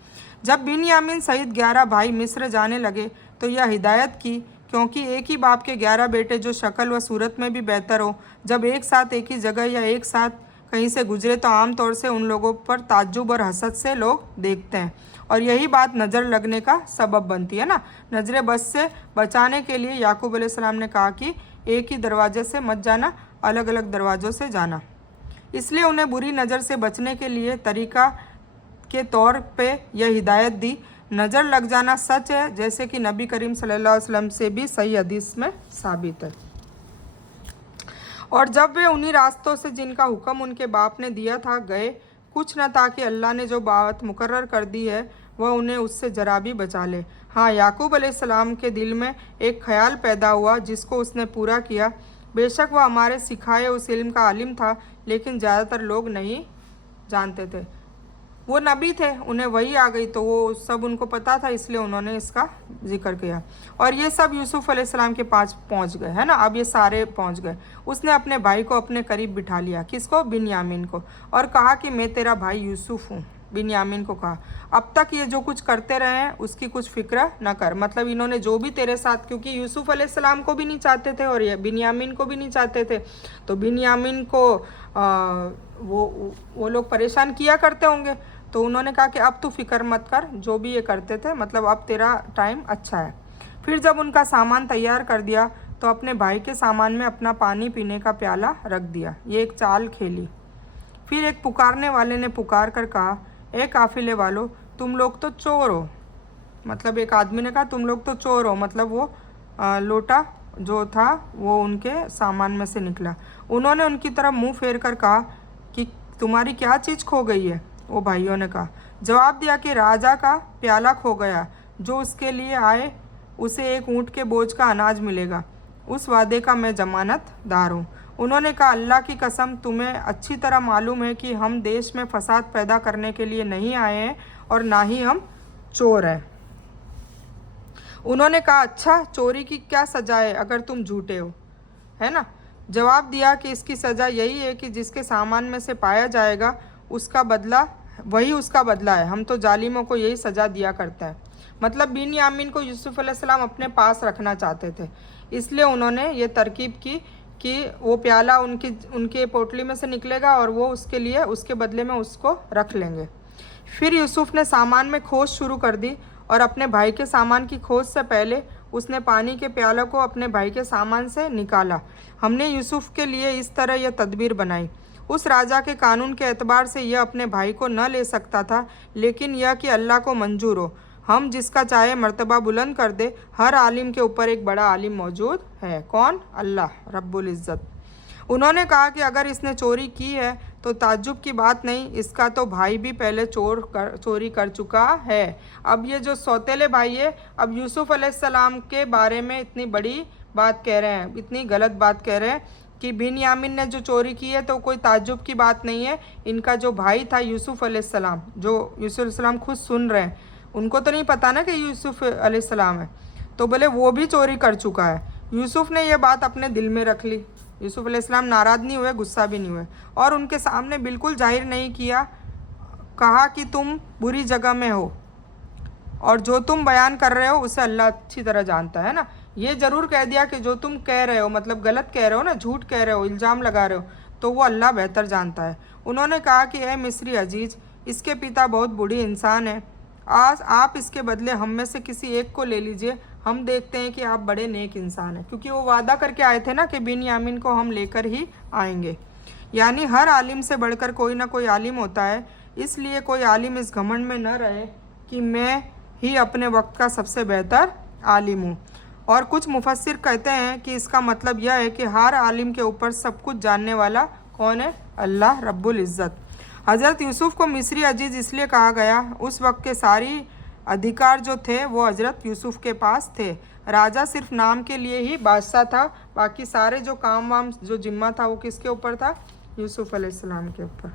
जब बिन्यामीन सहित 11 भाई मिस्र जाने लगे तो यह हिदायत की, क्योंकि एक ही बाप के 11 बेटे जो शक्ल व सूरत में भी बेहतर हो, जब एक साथ एक ही जगह या एक साथ कहीं से गुजरे तो आमतौर से उन लोगों पर ताज्जुब और हसद से लोग देखते हैं, और यही बात नज़र लगने का सबब बनती है ना। नज़र बस से बचाने के लिए याकूब अलैहिस्सलाम ने कहा कि एक ही दरवाजे से मत जाना, अलग अलग दरवाज़ों से जाना। इसलिए उन्हें बुरी नज़र से बचने के लिए तरीका के तौर पे यह हिदायत दी। नज़र लग जाना सच है, जैसे कि नबी करीम सल्लल्लाहु अलैहि वसल्लम से भी सही हदीस में साबित है। और जब वे उन्हीं रास्तों से जिनका हुक्म उनके बाप ने दिया था गए, कुछ न था कि अल्लाह ने जो बात मुकर्रर कर दी है वह उन्हें उससे जरा भी बचा ले। हाँ, याकूब अलैहिस्सलाम के दिल में एक ख्याल पैदा हुआ जिसको उसने पूरा किया। बेशक वह हमारे सिखाए उस इल्म का आलिम था, लेकिन ज़्यादातर लोग नहीं जानते थे। वो नबी थे, उन्हें वही आ गई तो वो सब उनको पता था, इसलिए उन्होंने इसका जिक्र किया। और ये सब यूसुफ अलैहिस्सलाम के पास पहुंच गए, है ना। अब ये सारे पहुंच गए। उसने अपने भाई को अपने करीब बिठा लिया, किसको, बिन्यामीन को, और कहा कि मैं तेरा भाई यूसुफ हूँ। बिन्यामीन को कहा, अब तक ये जो कुछ करते रहे हैं उसकी कुछ फिक्र न कर। मतलब इन्होंने जो भी तेरे साथ, क्योंकि यूसुफ अलैहिस्सलाम को भी नहीं चाहते थे और ये बिन्यामीन को भी नहीं चाहते थे, तो बिन्यामीन को वो लोग परेशान किया करते होंगे। तो उन्होंने कहा कि अब तू फिक्र मत कर, जो भी ये करते थे, मतलब अब तेरा टाइम अच्छा है। फिर जब उनका सामान तैयार कर दिया तो अपने भाई के सामान में अपना पानी पीने का प्याला रख दिया। ये एक चाल खेली। फिर एक पुकारने वाले ने पुकार कर कहा, ए काफिले वालों, तुम लोग तो चोर हो। मतलब एक आदमी ने कहा तुम लोग तो चोर हो, मतलब वो लोटा जो था वो उनके सामान में से निकला। उन्होंने उनकी तरफ मुंह फेर कर कहा कि तुम्हारी क्या चीज़ खो गई है। वो भाइयों ने कहा, जवाब दिया कि राजा का प्याला खो गया, जो उसके लिए आए उसे एक ऊँट के बोझ का अनाज मिलेगा, उस वादे का मैं जमानतदार हूँ। उन्होंने कहा, अल्लाह की कसम, तुम्हें अच्छी तरह मालूम है कि हम देश में फसाद पैदा करने के लिए नहीं आए हैं और ना ही हम चोर हैं। उन्होंने कहा, अच्छा, चोरी की क्या सजा है अगर तुम झूठे हो, है ना। जवाब दिया कि इसकी सज़ा यही है कि जिसके सामान में से पाया जाएगा उसका बदला, वही उसका बदला है। हम तो जालिमों को यही सज़ा दिया करता है। मतलब बिन्यामीन को यूसुफ अलैहिस्सलाम अपने पास रखना चाहते थे, इसलिए उन्होंने ये तरकीब की कि वो प्याला उनके पोटली में से निकलेगा और वो उसके लिए उसके बदले में उसको रख लेंगे। फिर यूसुफ ने सामान में खोज शुरू कर दी और अपने भाई के सामान की खोज से पहले उसने पानी के प्यालों को अपने भाई के सामान से निकाला। हमने यूसुफ के लिए इस तरह यह तदबीर बनाई। उस राजा के कानून के एतबार से यह अपने भाई को न ले सकता था, लेकिन यह कि अल्लाह को मंजूर हो, हम जिसका चाहे मर्तबा बुलंद कर दे। हर आलिम के ऊपर एक बड़ा आलिम मौजूद है। कौन? अल्लाह रब्बुल इज़्ज़त। उन्होंने कहा कि अगर इसने चोरी की है तो ताज्जुब की बात नहीं, इसका तो भाई भी पहले चोरी कर चुका है। अब ये जो सौतेले भाई है, अब यूसुफ अलैहिस्सलाम के बारे में इतनी बड़ी बात कह रहे हैं, इतनी गलत बात कह रहे हैं कि बिन्यामीन ने जो चोरी की है तो कोई ताज्जुब की बात नहीं है। इनका जो भाई था यूसुफ अलैहिस्सलाम, जो यूसुफ अलैहिस्सलाम खुद सुन रहे हैं, उनको तो नहीं पता ना कि यूसुफ अलैहिस्सलाम है, तो बोले वो भी चोरी कर चुका है। यूसुफ ने यह बात अपने दिल में रख ली। यूसुफ अलैहिस्सलाम नाराज़ नहीं हुए, गुस्सा भी नहीं हुए, और उनके सामने बिल्कुल जाहिर नहीं किया। कहा कि तुम बुरी जगह में हो और जो तुम बयान कर रहे हो उसे अल्लाह अच्छी तरह जानता है ना। ये ज़रूर कह दिया कि जो तुम कह रहे हो, मतलब गलत कह रहे हो ना, झूठ कह रहे हो, इल्ज़ाम लगा रहे हो, तो वो अल्लाह बेहतर जानता है। उन्होंने कहा कि ए मिस्री अजीज़, इसके पिता बहुत बूढ़ी इंसान है। आज आप इसके बदले हम में से किसी एक को ले लीजिए, हम देखते हैं कि आप बड़े नेक इंसान हैं। क्योंकि वो वादा करके आए थे ना कि बिन्यामीन को हम लेकर ही आएंगे। यानी हर आलिम से बढ़कर कोई ना कोई आलिम होता है, इसलिए कोई आलिम इस घमंड में न रहे कि मैं ही अपने वक्त का सबसे बेहतर आलिम हूँ। और कुछ मुफस्सिर कहते हैं कि इसका मतलब यह है कि हर आलिम के ऊपर सब कुछ जानने वाला कौन है? अल्लाह रब्बुल इज़्ज़त। हज़रत यूसुफ को मिस्री अजीज़ इसलिए कहा गया, उस वक्त के सारी अधिकार जो थे वो हज़रत यूसुफ के पास थे। राजा सिर्फ नाम के लिए ही बादशाह था, बाकी सारे जो काम वाम जो जिम्मा था वो किसके ऊपर था? यूसुफ अलैहिस्सलाम के ऊपर।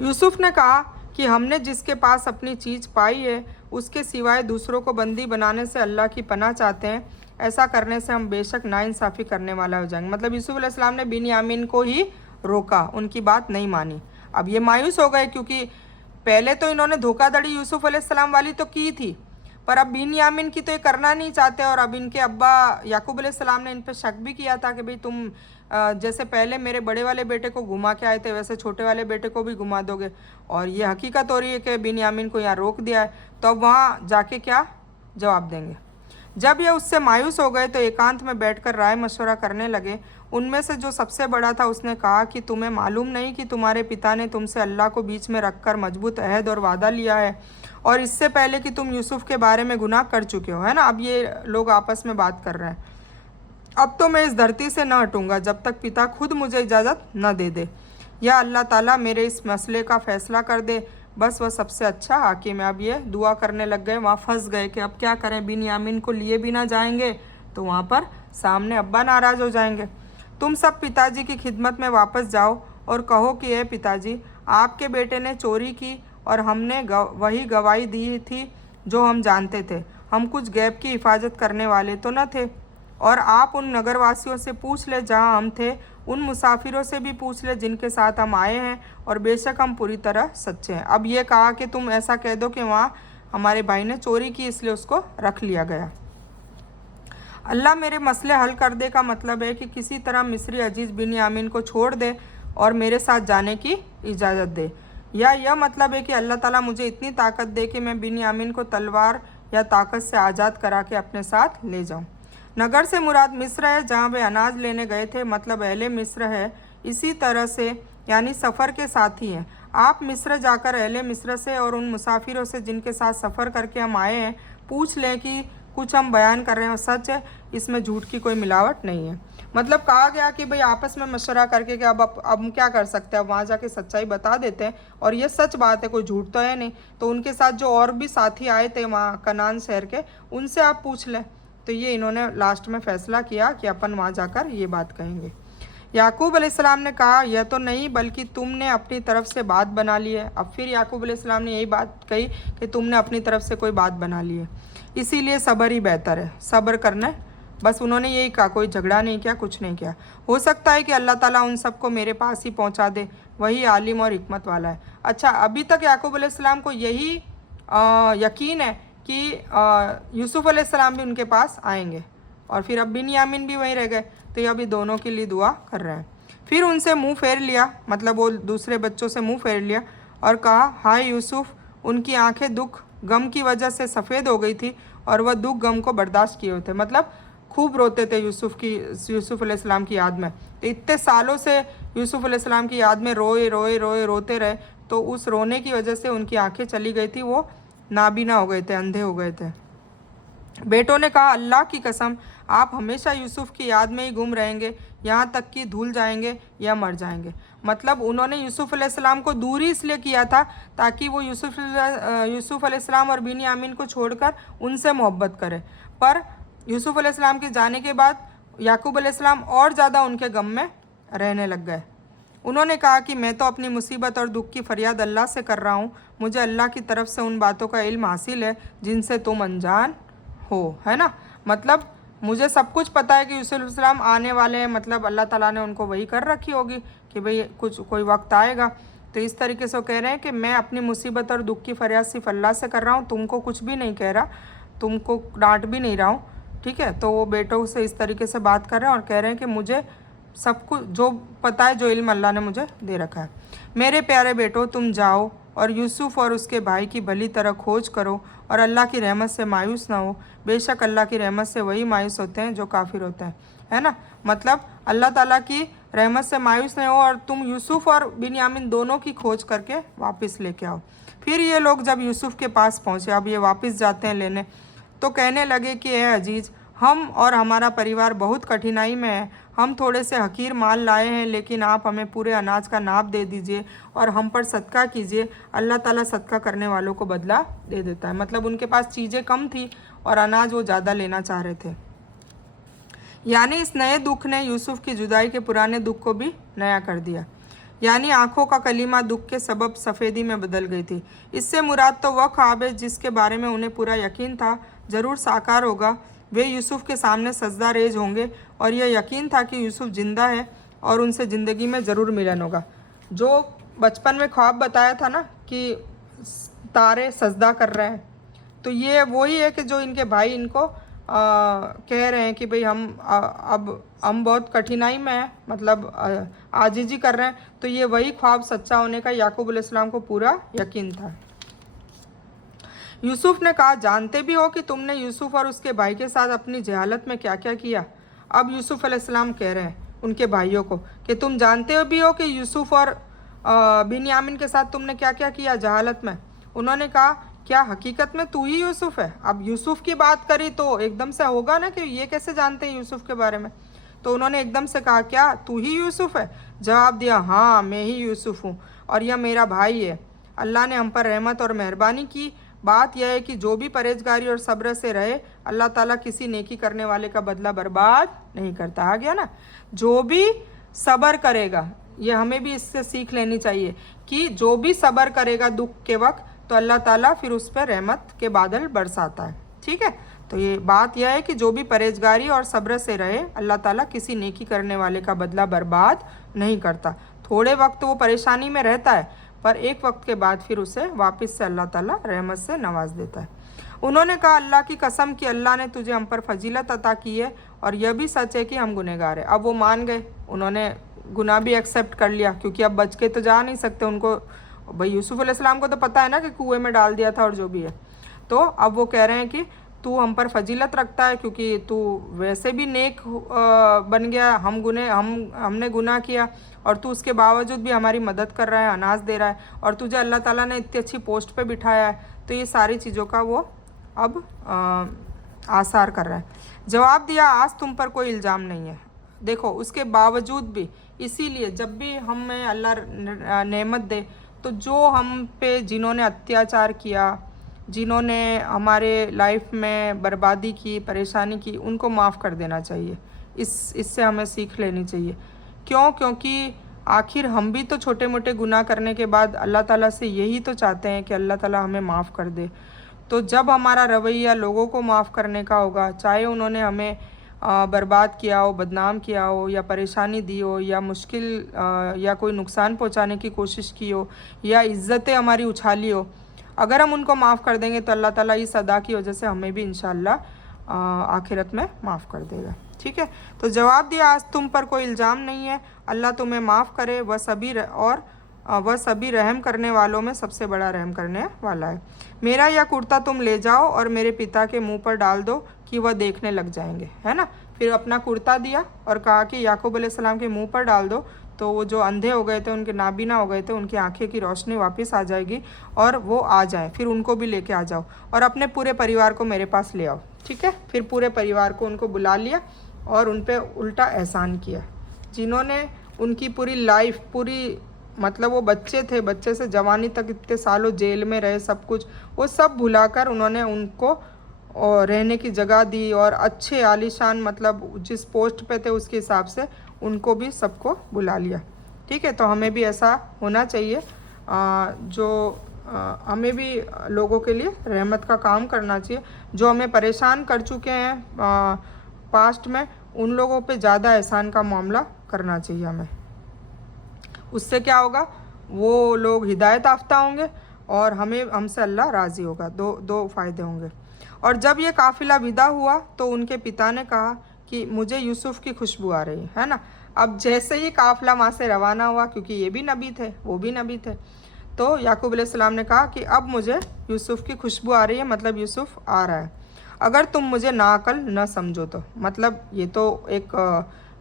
यूसुफ ने कहा कि हमने जिसके पास अपनी चीज़ पाई है उसके सिवाय दूसरों को बंदी बनाने से अल्लाह की पनाह चाहते हैं। ऐसा करने से हम बेशक नाइंसाफ़ी करने वाला हो जाएंगे। मतलब यूसुफ अलैहिस्सलाम ने बिन्यामीन को ही रोका, उनकी बात नहीं मानी। अब ये मायूस हो गए, क्योंकि पहले तो इन्होंने धोखाधड़ी यूसुफ अलैहिस्सलाम वाली तो की थी, पर अब बिन्यामीन की तो ये करना नहीं चाहते। और अब इनके अब्बा याकूब अलैहिस्सलाम ने इन पर शक भी किया था कि भाई तुम जैसे पहले मेरे बड़े वाले बेटे को घुमा के आए थे वैसे छोटे वाले बेटे को भी घुमा दोगे। और ये हकीकत हो रही है कि बिन्यामीन को यहाँ रोक दिया है, तो अब वहाँ जाके क्या जवाब देंगे? जब ये उससे मायूस हो गए तो एकांत में बैठकर राय मशवरा करने लगे। उनमें से जो सबसे बड़ा था उसने कहा कि तुम्हें मालूम नहीं कि तुम्हारे पिता ने तुमसे अल्लाह को बीच में रखकर मजबूत अहद और वादा लिया है, और इससे पहले कि तुम यूसुफ के बारे में गुनाह कर चुके हो, है ना। अब ये लोग आपस में बात कर रहे हैं। अब तो मैं इस धरती से न हटूंगा जब तक पिता खुद मुझे इजाज़त न दे दे, या अल्लाह ताला मेरे इस मसले का फ़ैसला कर दे। बस वह सबसे अच्छा हाकिम है। अब ये दुआ करने लग गए, वहाँ फंस गए कि अब क्या करें, बिन्यामीन को लिए भी ना जाएंगे तो वहाँ पर सामने अब्बा नाराज़ हो जाएंगे। तुम सब पिताजी की खिदमत में वापस जाओ और कहो कि ए पिताजी, आपके बेटे ने चोरी की और हमने वही गवाही दी थी जो हम जानते थे। हम कुछ गैब की हिफाजत करने वाले तो न थे। और आप उन नगरवासियों से पूछ ले जहाँ हम थे, उन मुसाफिरों से भी पूछ ले जिनके साथ हम आए हैं, और बेशक हम पूरी तरह सच्चे हैं। अब ये कहा कि तुम ऐसा कह दो कि वहाँ हमारे भाई ने चोरी की इसलिए उसको रख लिया गया। अल्लाह मेरे मसले हल कर दे का मतलब है कि किसी तरह मिस्री अजीज़ बिन्यामीन को छोड़ दे और मेरे साथ जाने की इजाज़त दे, या यह मतलब है कि अल्लाह ताला मुझे इतनी ताकत दे कि मैं बिन्यामीन को तलवार या ताकत से आज़ाद करा के अपने साथ ले जाऊं। नगर से मुराद मिस्र है जहां वे अनाज लेने गए थे, मतलब अहले मिस्र है। इसी तरह से यानी सफ़र के साथी हैं। आप मिस्र जाकर अहले मिस्र से और उन मुसाफिरों से जिनके साथ सफ़र करके हम आए हैं पूछ लें कि कुछ हम बयान कर रहे हैं सच है, इसमें झूठ की कोई मिलावट नहीं है। मतलब कहा गया कि भाई आपस में मशवरा करके कि अब हम क्या कर सकते हैं, अब वहाँ जाके सच्चाई बता देते हैं और ये सच बात है, कोई झूठ तो है नहीं। तो उनके साथ जो और भी साथी आए थे वहाँ कनान शहर के, उनसे आप पूछ लें। तो ये इन्होंने लास्ट में फ़ैसला किया कि अपन वहाँ जाकर ये बात कहेंगे। याकूब अलैहिस्सलाम ने कहा यह तो नहीं बल्कि तुमने अपनी तरफ से बात बना ली है। अब फिर याकूब अलैहिस्सलाम ने यही बात कही कि तुमने अपनी तरफ से कोई बात बना ली है, इसीलिए सब्र ही बेहतर है, सब्र करना है। बस उन्होंने यही कहा, कोई झगड़ा नहीं किया, कुछ नहीं किया। हो सकता है कि अल्लाह ताला उन सबको मेरे पास ही पहुंचा दे, वही आलिम और हिकमत वाला है। अच्छा, अभी तक याकूब अलैहिस्सलाम को यही यकीन है कि यूसुफ अलैहिस्सलाम भी उनके पास आएंगे, और फिर अब बिन्यामीन भी वहीं रह गए। तो ये अभी दोनों के लिए दुआ कर रहे हैं। फिर उनसे मुंह फेर लिया, मतलब वो दूसरे बच्चों से मुंह फेर लिया और कहा, हाय यूसुफ। उनकी आंखें दुख गम की वजह से सफ़ेद हो गई थी और वह दुख गम को बर्दाश्त किए हुए थे। मतलब खूब रोते थे यूसुफ अलैहिस्सलाम की याद में। तो इतने सालों से यूसुफ अलैहिस्सलाम की याद में रोते रहे, तो उस रोने की वजह से उनकी आंखें चली गई थी, वो नाबीना हो गए थे, अंधे हो गए थे। बेटों ने कहा, अल्लाह की कसम आप हमेशा यूसुफ की याद में ही गुम रहेंगे, यहाँ तक कि धुल जाएंगे या मर जाएंगे। मतलब उन्होंने यूसुफ अलैहिस्सलाम को दूर ही इसलिए किया था ताकि वो यूसुफ अलैहिस्सलाम और बिन्यामीन को छोड़कर उनसे मोहब्बत करे। पर यूसुफ अलैहिस्सलाम के जाने के बाद याकूब अलैहिस्सलाम और ज़्यादा उनके गम में रहने लग गए। उन्होंने कहा कि मैं तो अपनी मुसीबत और दुख की फरियाद अल्लाह से कर रहा हूँ, मुझे अल्लाह की तरफ से उन बातों का इल्म हासिल है जिनसे तुम अनजान हो, है ना। मतलब मुझे सब कुछ पता है कि यूसुफ अलैहिस्सलाम आने वाले हैं, मतलब अल्लाह ताला ने उनको वही कर रखी होगी कि भाई कोई वक्त आएगा। तो इस तरीके से वो कह रहे हैं कि मैं अपनी मुसीबत और दुख की फरियाद सिर्फ अल्लाह से कर रहा हूँ, तुमको कुछ भी नहीं कह रहा, तुमको डांट भी नहीं रहा हूँ, ठीक है। तो वो बेटों से इस तरीके से बात कर रहे हैं और कह रहे हैं कि मुझे सब कुछ जो पता है, जो इल्म अल्लाह ने मुझे दे रखा है। मेरे प्यारे बेटो, तुम जाओ और यूसुफ और उसके भाई की भली तरह खोज करो और अल्लाह की रहमत से मायूस ना हो। बेशक अल्लाह की रहमत से वही मायूस होते हैं जो काफिर होते हैं, है ना। मतलब अल्लाह ताला की रहमत से मायूस नहीं हो और तुम यूसुफ और बिन्यामीन दोनों की खोज करके वापस लेके आओ। फिर ये लोग जब यूसुफ के पास पहुँचे, अब ये वापस जाते हैं लेने, तो कहने लगे कि ए अजीज़, हम और हमारा परिवार बहुत कठिनाई में है। हम थोड़े से हकीर माल लाए हैं, लेकिन आप हमें पूरे अनाज का नाप दे दीजिए और हम पर सदका कीजिए। अल्लाह ताला सदका करने वालों को बदला दे देता है। मतलब उनके पास चीज़ें कम थी और अनाज वो ज़्यादा लेना चाह रहे थे। यानी इस नए दुख ने यूसुफ की जुदाई के पुराने दुख को भी नया कर दिया। यानी आंखों का कलीमा दुख के सबब सफ़ेदी में बदल गई थी। इससे मुराद तो वह ख्वाब है जिसके बारे में उन्हें पूरा यकीन था ज़रूर साकार होगा। वे यूसुफ के सामने सजदा रेज होंगे और यह यकीन था कि यूसुफ ज़िंदा है और उनसे ज़िंदगी में ज़रूर मिलन होगा। जो बचपन में ख्वाब बताया था ना कि तारे सजदा कर रहे हैं, तो ये वही है कि जो इनके भाई इनको कह रहे हैं कि भाई अब हम बहुत कठिनाई में हैं, मतलब आजिज़ी कर रहे हैं। तो ये वही ख्वाब सच्चा होने का याकूब अलैहिस्सलाम को पूरा यकीन था। यूसुफ ने कहा, जानते भी हो कि तुमने यूसुफ और उसके भाई के साथ अपनी जहालत में क्या क्या किया। अब यूसुफ अलैहिस्सलाम कह रहे हैं उनके भाइयों को कि तुम जानते भी हो कि यूसुफ और बिन्यामीन के साथ तुमने क्या क्या किया जहालत में। उन्होंने कहा, क्या हकीकत में तू ही यूसुफ है। अब यूसुफ की बात करी तो एकदम से होगा ना कि ये कैसे जानते हैं यूसुफ के बारे में। तो उन्होंने एकदम से कहा, क्या तू ही यूसुफ है। जवाब दिया, हाँ मैं ही यूसुफ हूँ और यह मेरा भाई है। अल्लाह ने हम पर रहमत और मेहरबानी की। बात यह है कि जो भी परहेजगारी और सब्र से रहे, अल्लाह ताला किसी नेकी करने वाले का बदला बर्बाद नहीं करता। आ गया ना, जो भी सब्र करेगा, ये हमें भी इससे सीख लेनी चाहिए कि जो भी सब्र करेगा दुख के वक्त तो अल्लाह ताला फिर उस पर रहमत के बादल बरसाता है। ठीक है, तो ये बात यह है कि जो भी परहेजगारी और सब्र से रहे अल्लाह ताला किसी नेकी करने वाले का बदला बर्बाद नहीं करता। थोड़े वक्त वो परेशानी में रहता है पर एक वक्त के बाद फिर उसे वापस से अल्लाह ताला रहमत से नवाज देता है। उन्होंने कहा, अल्लाह की कसम कि अल्लाह ने तुझे हम पर फजीलत अता की है और यह भी सच है कि हम गुनहगार हैं। अब वो मान गए, उन्होंने गुनाह भी एक्सेप्ट कर लिया क्योंकि अब बच के तो जा नहीं सकते। उनको भाई यूसुफ अलैहिस्सलाम को तो पता है ना कि कुएं में डाल दिया था और जो भी है। तो अब वो कह रहे हैं कि तू हम पर फजीलत रखता है क्योंकि तू वैसे भी नेक बन गया, हमने गुनाह किया और तू उसके बावजूद भी हमारी मदद कर रहा है, अनाज दे रहा है और तुझे अल्लाह ताला ने इतनी अच्छी पोस्ट पे बिठाया है। तो ये सारी चीज़ों का वो अब आसार कर रहा है। जवाब दिया, आज तुम पर कोई इल्ज़ाम नहीं है। देखो उसके बावजूद भी, इसीलिए जब भी हमें अल्लाह नेमत दे तो जो हम पे जिन्होंने अत्याचार किया, जिन्होंने हमारे लाइफ में बर्बादी की, परेशानी की, उनको माफ़ कर देना चाहिए। इससे हमें सीख लेनी चाहिए। क्यों? क्योंकि आखिर हम भी तो छोटे मोटे गुनाह करने के बाद अल्लाह ताला से यही तो चाहते हैं कि अल्लाह ताला हमें माफ़ कर दे। तो जब हमारा रवैया लोगों को माफ़ करने का होगा, चाहे उन्होंने हमें बर्बाद किया हो, बदनाम किया हो या परेशानी दी हो या मुश्किल या कोई नुकसान पहुंचाने की कोशिश की हो या इज़्ज़तें हमारी उछाली हो, अगर हम उनको माफ़ कर देंगे तो अल्लाह ताला इस अदा की वजह से हमें भी इंशाअल्लाह आखिरत में माफ़ कर देगा। ठीक है, तो जवाब दिया, आज तुम पर कोई इल्ज़ाम नहीं है, अल्लाह तुम्हें माफ़ करे, वह सभी रहम करने वालों में सबसे बड़ा रहम करने वाला है। मेरा यह कुर्ता तुम ले जाओ और मेरे पिता के मुंह पर डाल दो कि वह देखने लग जाएंगे, है ना। फिर अपना कुर्ता दिया और कहा कि याकूब अलैहिस्सलाम के मुंह पर डाल दो, तो वो जो अंधे हो गए थे, उनके नाबीना हो गए थे, उनकी आंखें की रोशनी वापस आ जाएगी और वो आ जाए। फिर उनको भी लेके आ जाओ और अपने पूरे परिवार को मेरे पास ले आओ। ठीक है, फिर पूरे परिवार को उनको बुला लिया और उन पर उल्टा एहसान किया, जिन्होंने उनकी पूरी लाइफ, पूरी मतलब वो बच्चे थे, बच्चे से जवानी तक इतने सालों जेल में रहे, सब कुछ वो सब भुलाकर उन्होंने उनको रहने की जगह दी और अच्छे आलीशान, मतलब जिस पोस्ट पे थे उसके हिसाब से उनको भी सबको बुला लिया। ठीक है, तो हमें भी ऐसा होना चाहिए, हमें भी लोगों के लिए रहमत का काम करना चाहिए। जो हमें परेशान कर चुके हैं पास्ट में, उन लोगों पे ज़्यादा एहसान का मामला करना चाहिए हमें। उससे क्या होगा, वो लोग हिदायत याफ्ता होंगे और हमसे अल्लाह राज़ी होगा। दो फ़ायदे होंगे। और जब ये काफ़िला विदा हुआ तो उनके पिता ने कहा कि मुझे यूसुफ की खुशबू आ रही है ना। अब जैसे ही काफ़िला वहाँ से रवाना हुआ, क्योंकि ये भी नबी थे, वो भी नबी थे, तो याकूब अलैहिस्सलाम ने कहा कि अब मुझे यूसुफ की खुशबू आ रही है, मतलब यूसुफ आ रहा है, अगर तुम मुझे नाअकल न समझो तो। मतलब ये तो एक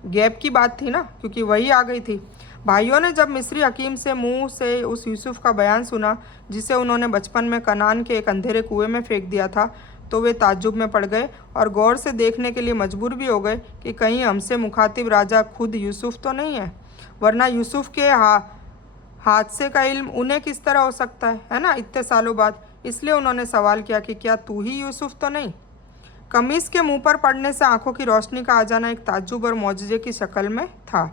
गैप की बात थी ना, क्योंकि वही आ गई थी। भाइयों ने जब मिस्री हकीम से मुंह से उस यूसुफ का बयान सुना जिसे उन्होंने बचपन में कनान के एक अंधेरे कुएं में फेंक दिया था, तो वे ताज्जुब में पड़ गए और गौर से देखने के लिए मजबूर भी हो गए कि कहीं हमसे मुखातिब राजा खुद यूसुफ तो नहीं है, वरना यूसुफ के हादसे का इल्म उन्हें किस तरह हो सकता है ना, इतने सालों बाद। इसलिए उन्होंने सवाल किया कि क्या तू ही यूसुफ तो नहीं। कमीज़ के मुंह पर पड़ने से आंखों की रोशनी का आ जाना एक ताज्जुब और मौजज़े की शक्ल में था।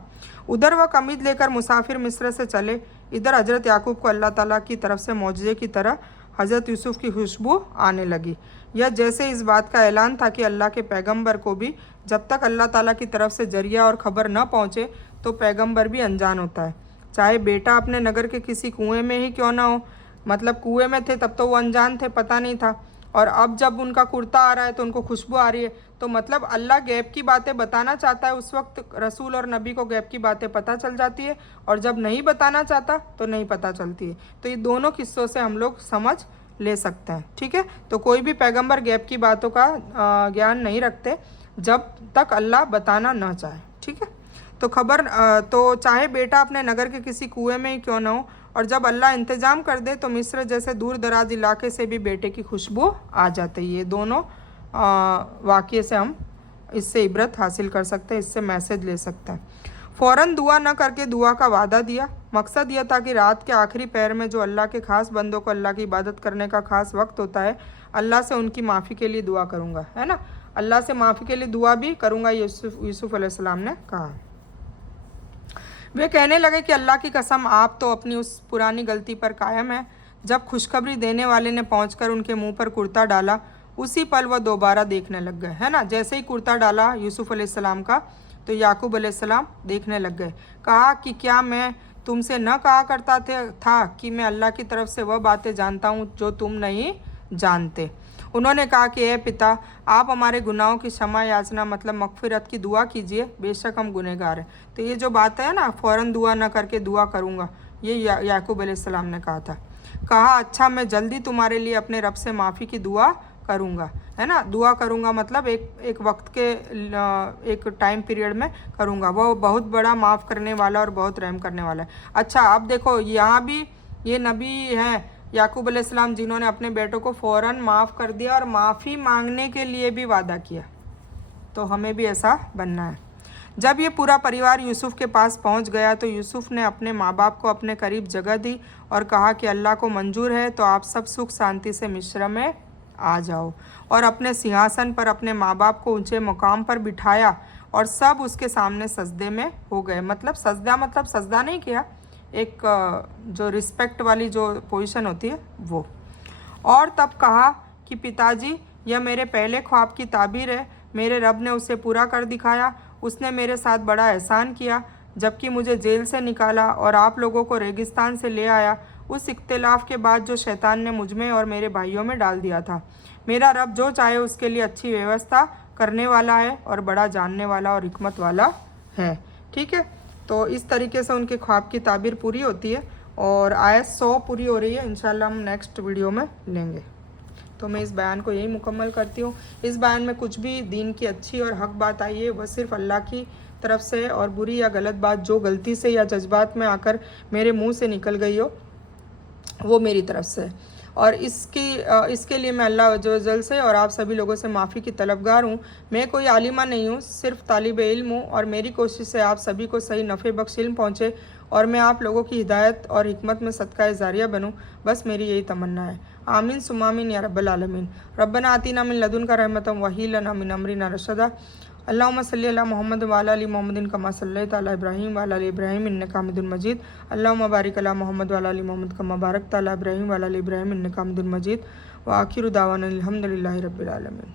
उधर वह कमीज़ लेकर मुसाफिर मिस्र से चले, इधर हज़रत याकूब को अल्लाह ताला की तरफ से मौजज़े की तरह हज़रत यूसुफ की खुशबू आने लगी। यह जैसे इस बात का ऐलान था कि अल्लाह के पैगंबर को भी जब तक अल्लाह ताला की तरफ से जरिया और ख़बर न पहुँचे तो पैगंबर भी अनजान होता है, चाहे बेटा अपने नगर के किसी कुएं में ही क्यों ना हो। मतलब कुएं में थे तब तो वो अनजान थे, पता नहीं था, और अब जब उनका कुर्ता आ रहा है तो उनको खुशबू आ रही है, तो मतलब अल्लाह गैब की बातें बताना चाहता है। उस वक्त रसूल और नबी को गैब की बातें पता चल जाती है, और जब नहीं बताना चाहता तो नहीं पता चलती है। तो ये दोनों किस्सों से हम लोग समझ ले सकते हैं। ठीक है, तो कोई भी पैगंबर गैब की बातों का ज्ञान नहीं रखते जब तक अल्लाह बताना ना चाहे। ठीक है, तो चाहे बेटा अपने नगर के किसी कुएं में ही क्यों ना हो, और जब अल्लाह इंतज़ाम कर दे तो मिस्र जैसे दूर दराज इलाके से भी बेटे की खुशबू आ जाती है। ये दोनों वाक़ये से हम इससे इबरत हासिल कर सकते हैं, इससे मैसेज ले सकते हैं। फ़ौरन दुआ न करके दुआ का वादा दिया। मकसद यह था कि रात के आखिरी पहर में जो अल्लाह के ख़ास बंदों को अल्लाह की इबादत करने का ख़ास वक्त होता है, अल्लाह से उनकी माफ़ी के लिए दुआ करूँगा, है ना, अल्लाह से माफ़ी के लिए दुआ भी करूँगा, यूसुफ अलैहिस्सलाम ने कहा। वे कहने लगे कि अल्लाह की कसम, आप तो अपनी उस पुरानी गलती पर कायम हैं। जब खुशखबरी देने वाले ने पहुंचकर उनके मुंह पर कुर्ता डाला, उसी पल वह दोबारा देखने लग गए, है ना। जैसे ही कुर्ता डाला यूसुफ अलैहिस्सलाम का, तो याकूब अलैहिस्सलाम देखने लग गए। कहा कि क्या मैं तुमसे न कहा करता था कि मैं अल्लाह की तरफ से वह बातें जानता हूँ जो तुम नहीं जानते। उन्होंने कहा कि ए पिता, आप हमारे गुनाहों की क्षमा याचना मतलब मगफिरत की दुआ कीजिए, बेशक हम गुनहगार हैं। तो ये जो बात है ना, फ़ौरन दुआ न करके दुआ करूँगा, ये याकूब अलैहिस्सलाम ने कहा था। कहा अच्छा, मैं जल्दी तुम्हारे लिए अपने रब से माफ़ी की दुआ करूँगा, है ना। दुआ करूँगा मतलब एक वक्त के एक टाइम पीरियड में करूँगा। वो बहुत बड़ा माफ़ करने वाला और बहुत रहम करने वाला है। अच्छा, अब देखो यहाँ भी ये नबी हैं याकूब अलैहिस्सलाम, जिन्होंने अपने बेटों को फ़ौरन माफ़ कर दिया और माफ़ी मांगने के लिए भी वादा किया। तो हमें भी ऐसा बनना है। जब ये पूरा परिवार यूसुफ के पास पहुंच गया तो यूसुफ ने अपने माँ बाप को अपने करीब जगह दी और कहा कि अल्लाह को मंजूर है तो आप सब सुख शांति से मिस्र में आ जाओ। और अपने सिंहासन पर अपने माँ बाप को ऊंचे मुकाम पर बिठाया और सब उसके सामने सजदे में हो गए। मतलब सजदा नहीं किया, एक जो रिस्पेक्ट वाली जो पोजीशन होती है वो। और तब कहा कि पिताजी, यह मेरे पहले ख्वाब की ताबीर है। मेरे रब ने उसे पूरा कर दिखाया। उसने मेरे साथ बड़ा एहसान किया, जबकि मुझे जेल से निकाला और आप लोगों को रेगिस्तान से ले आया, उस इख्तिलाफ के बाद जो शैतान ने मुझ में और मेरे भाइयों में डाल दिया था। मेरा रब जो चाहे उसके लिए अच्छी व्यवस्था करने वाला है और बड़ा जानने वाला और हिकमत वाला है। ठीक है, तो इस तरीके से उनके ख्वाब की ताबीर पूरी होती है और आयत 100 पूरी हो रही है। इंशाल्लाह हम नेक्स्ट वीडियो में लेंगे। तो मैं इस बयान को यही मुकम्मल करती हूँ। इस बयान में कुछ भी दीन की अच्छी और हक बात आई है वह सिर्फ अल्लाह की तरफ से है, और बुरी या गलत बात जो गलती से या जज्बात में आकर मेरे मुंह से निकल गई हो वो मेरी तरफ से है। और इसके लिए मैं अल्लाह अज़्ज़ व जल से और आप सभी लोगों से माफ़ी की तलबगार हूँ। मैं कोई आलिमा नहीं हूँ, सिर्फ तालिब इल्म हूँ, और मेरी कोशिश है आप सभी को सही नफ़े बख्श इल्म पहुँचे और मैं आप लोगों की हिदायत और हिकमत में सदका जारिया बनूँ। बस मेरी यही तमन्ना है। आमीन सुम्मा आमीन या रब्बल आलमीन। रब्बना आतीना मिन लदुनका रहमतन व हय्यि लना मिन अमरिना रशदा। अल्लाहुम्मा सल्लि अला मोहम्मद व अला आलि मोहम्मदिन कमा सल्लैता अला इब्राहीम व अला आलि इब्राहीम इन्नका हमीदुम मजीद। अल्लाहुम्मा बारिक अला मोहम्मद व अला आलि मोहम्मद कमा बारकता अला इब्राहीम व अला आलि इब्राहीम इन्नका हमीदुम मजीद। व आखिरु दावाना अल्हम्दुलिल्लाहि रब्बिल आलमीन।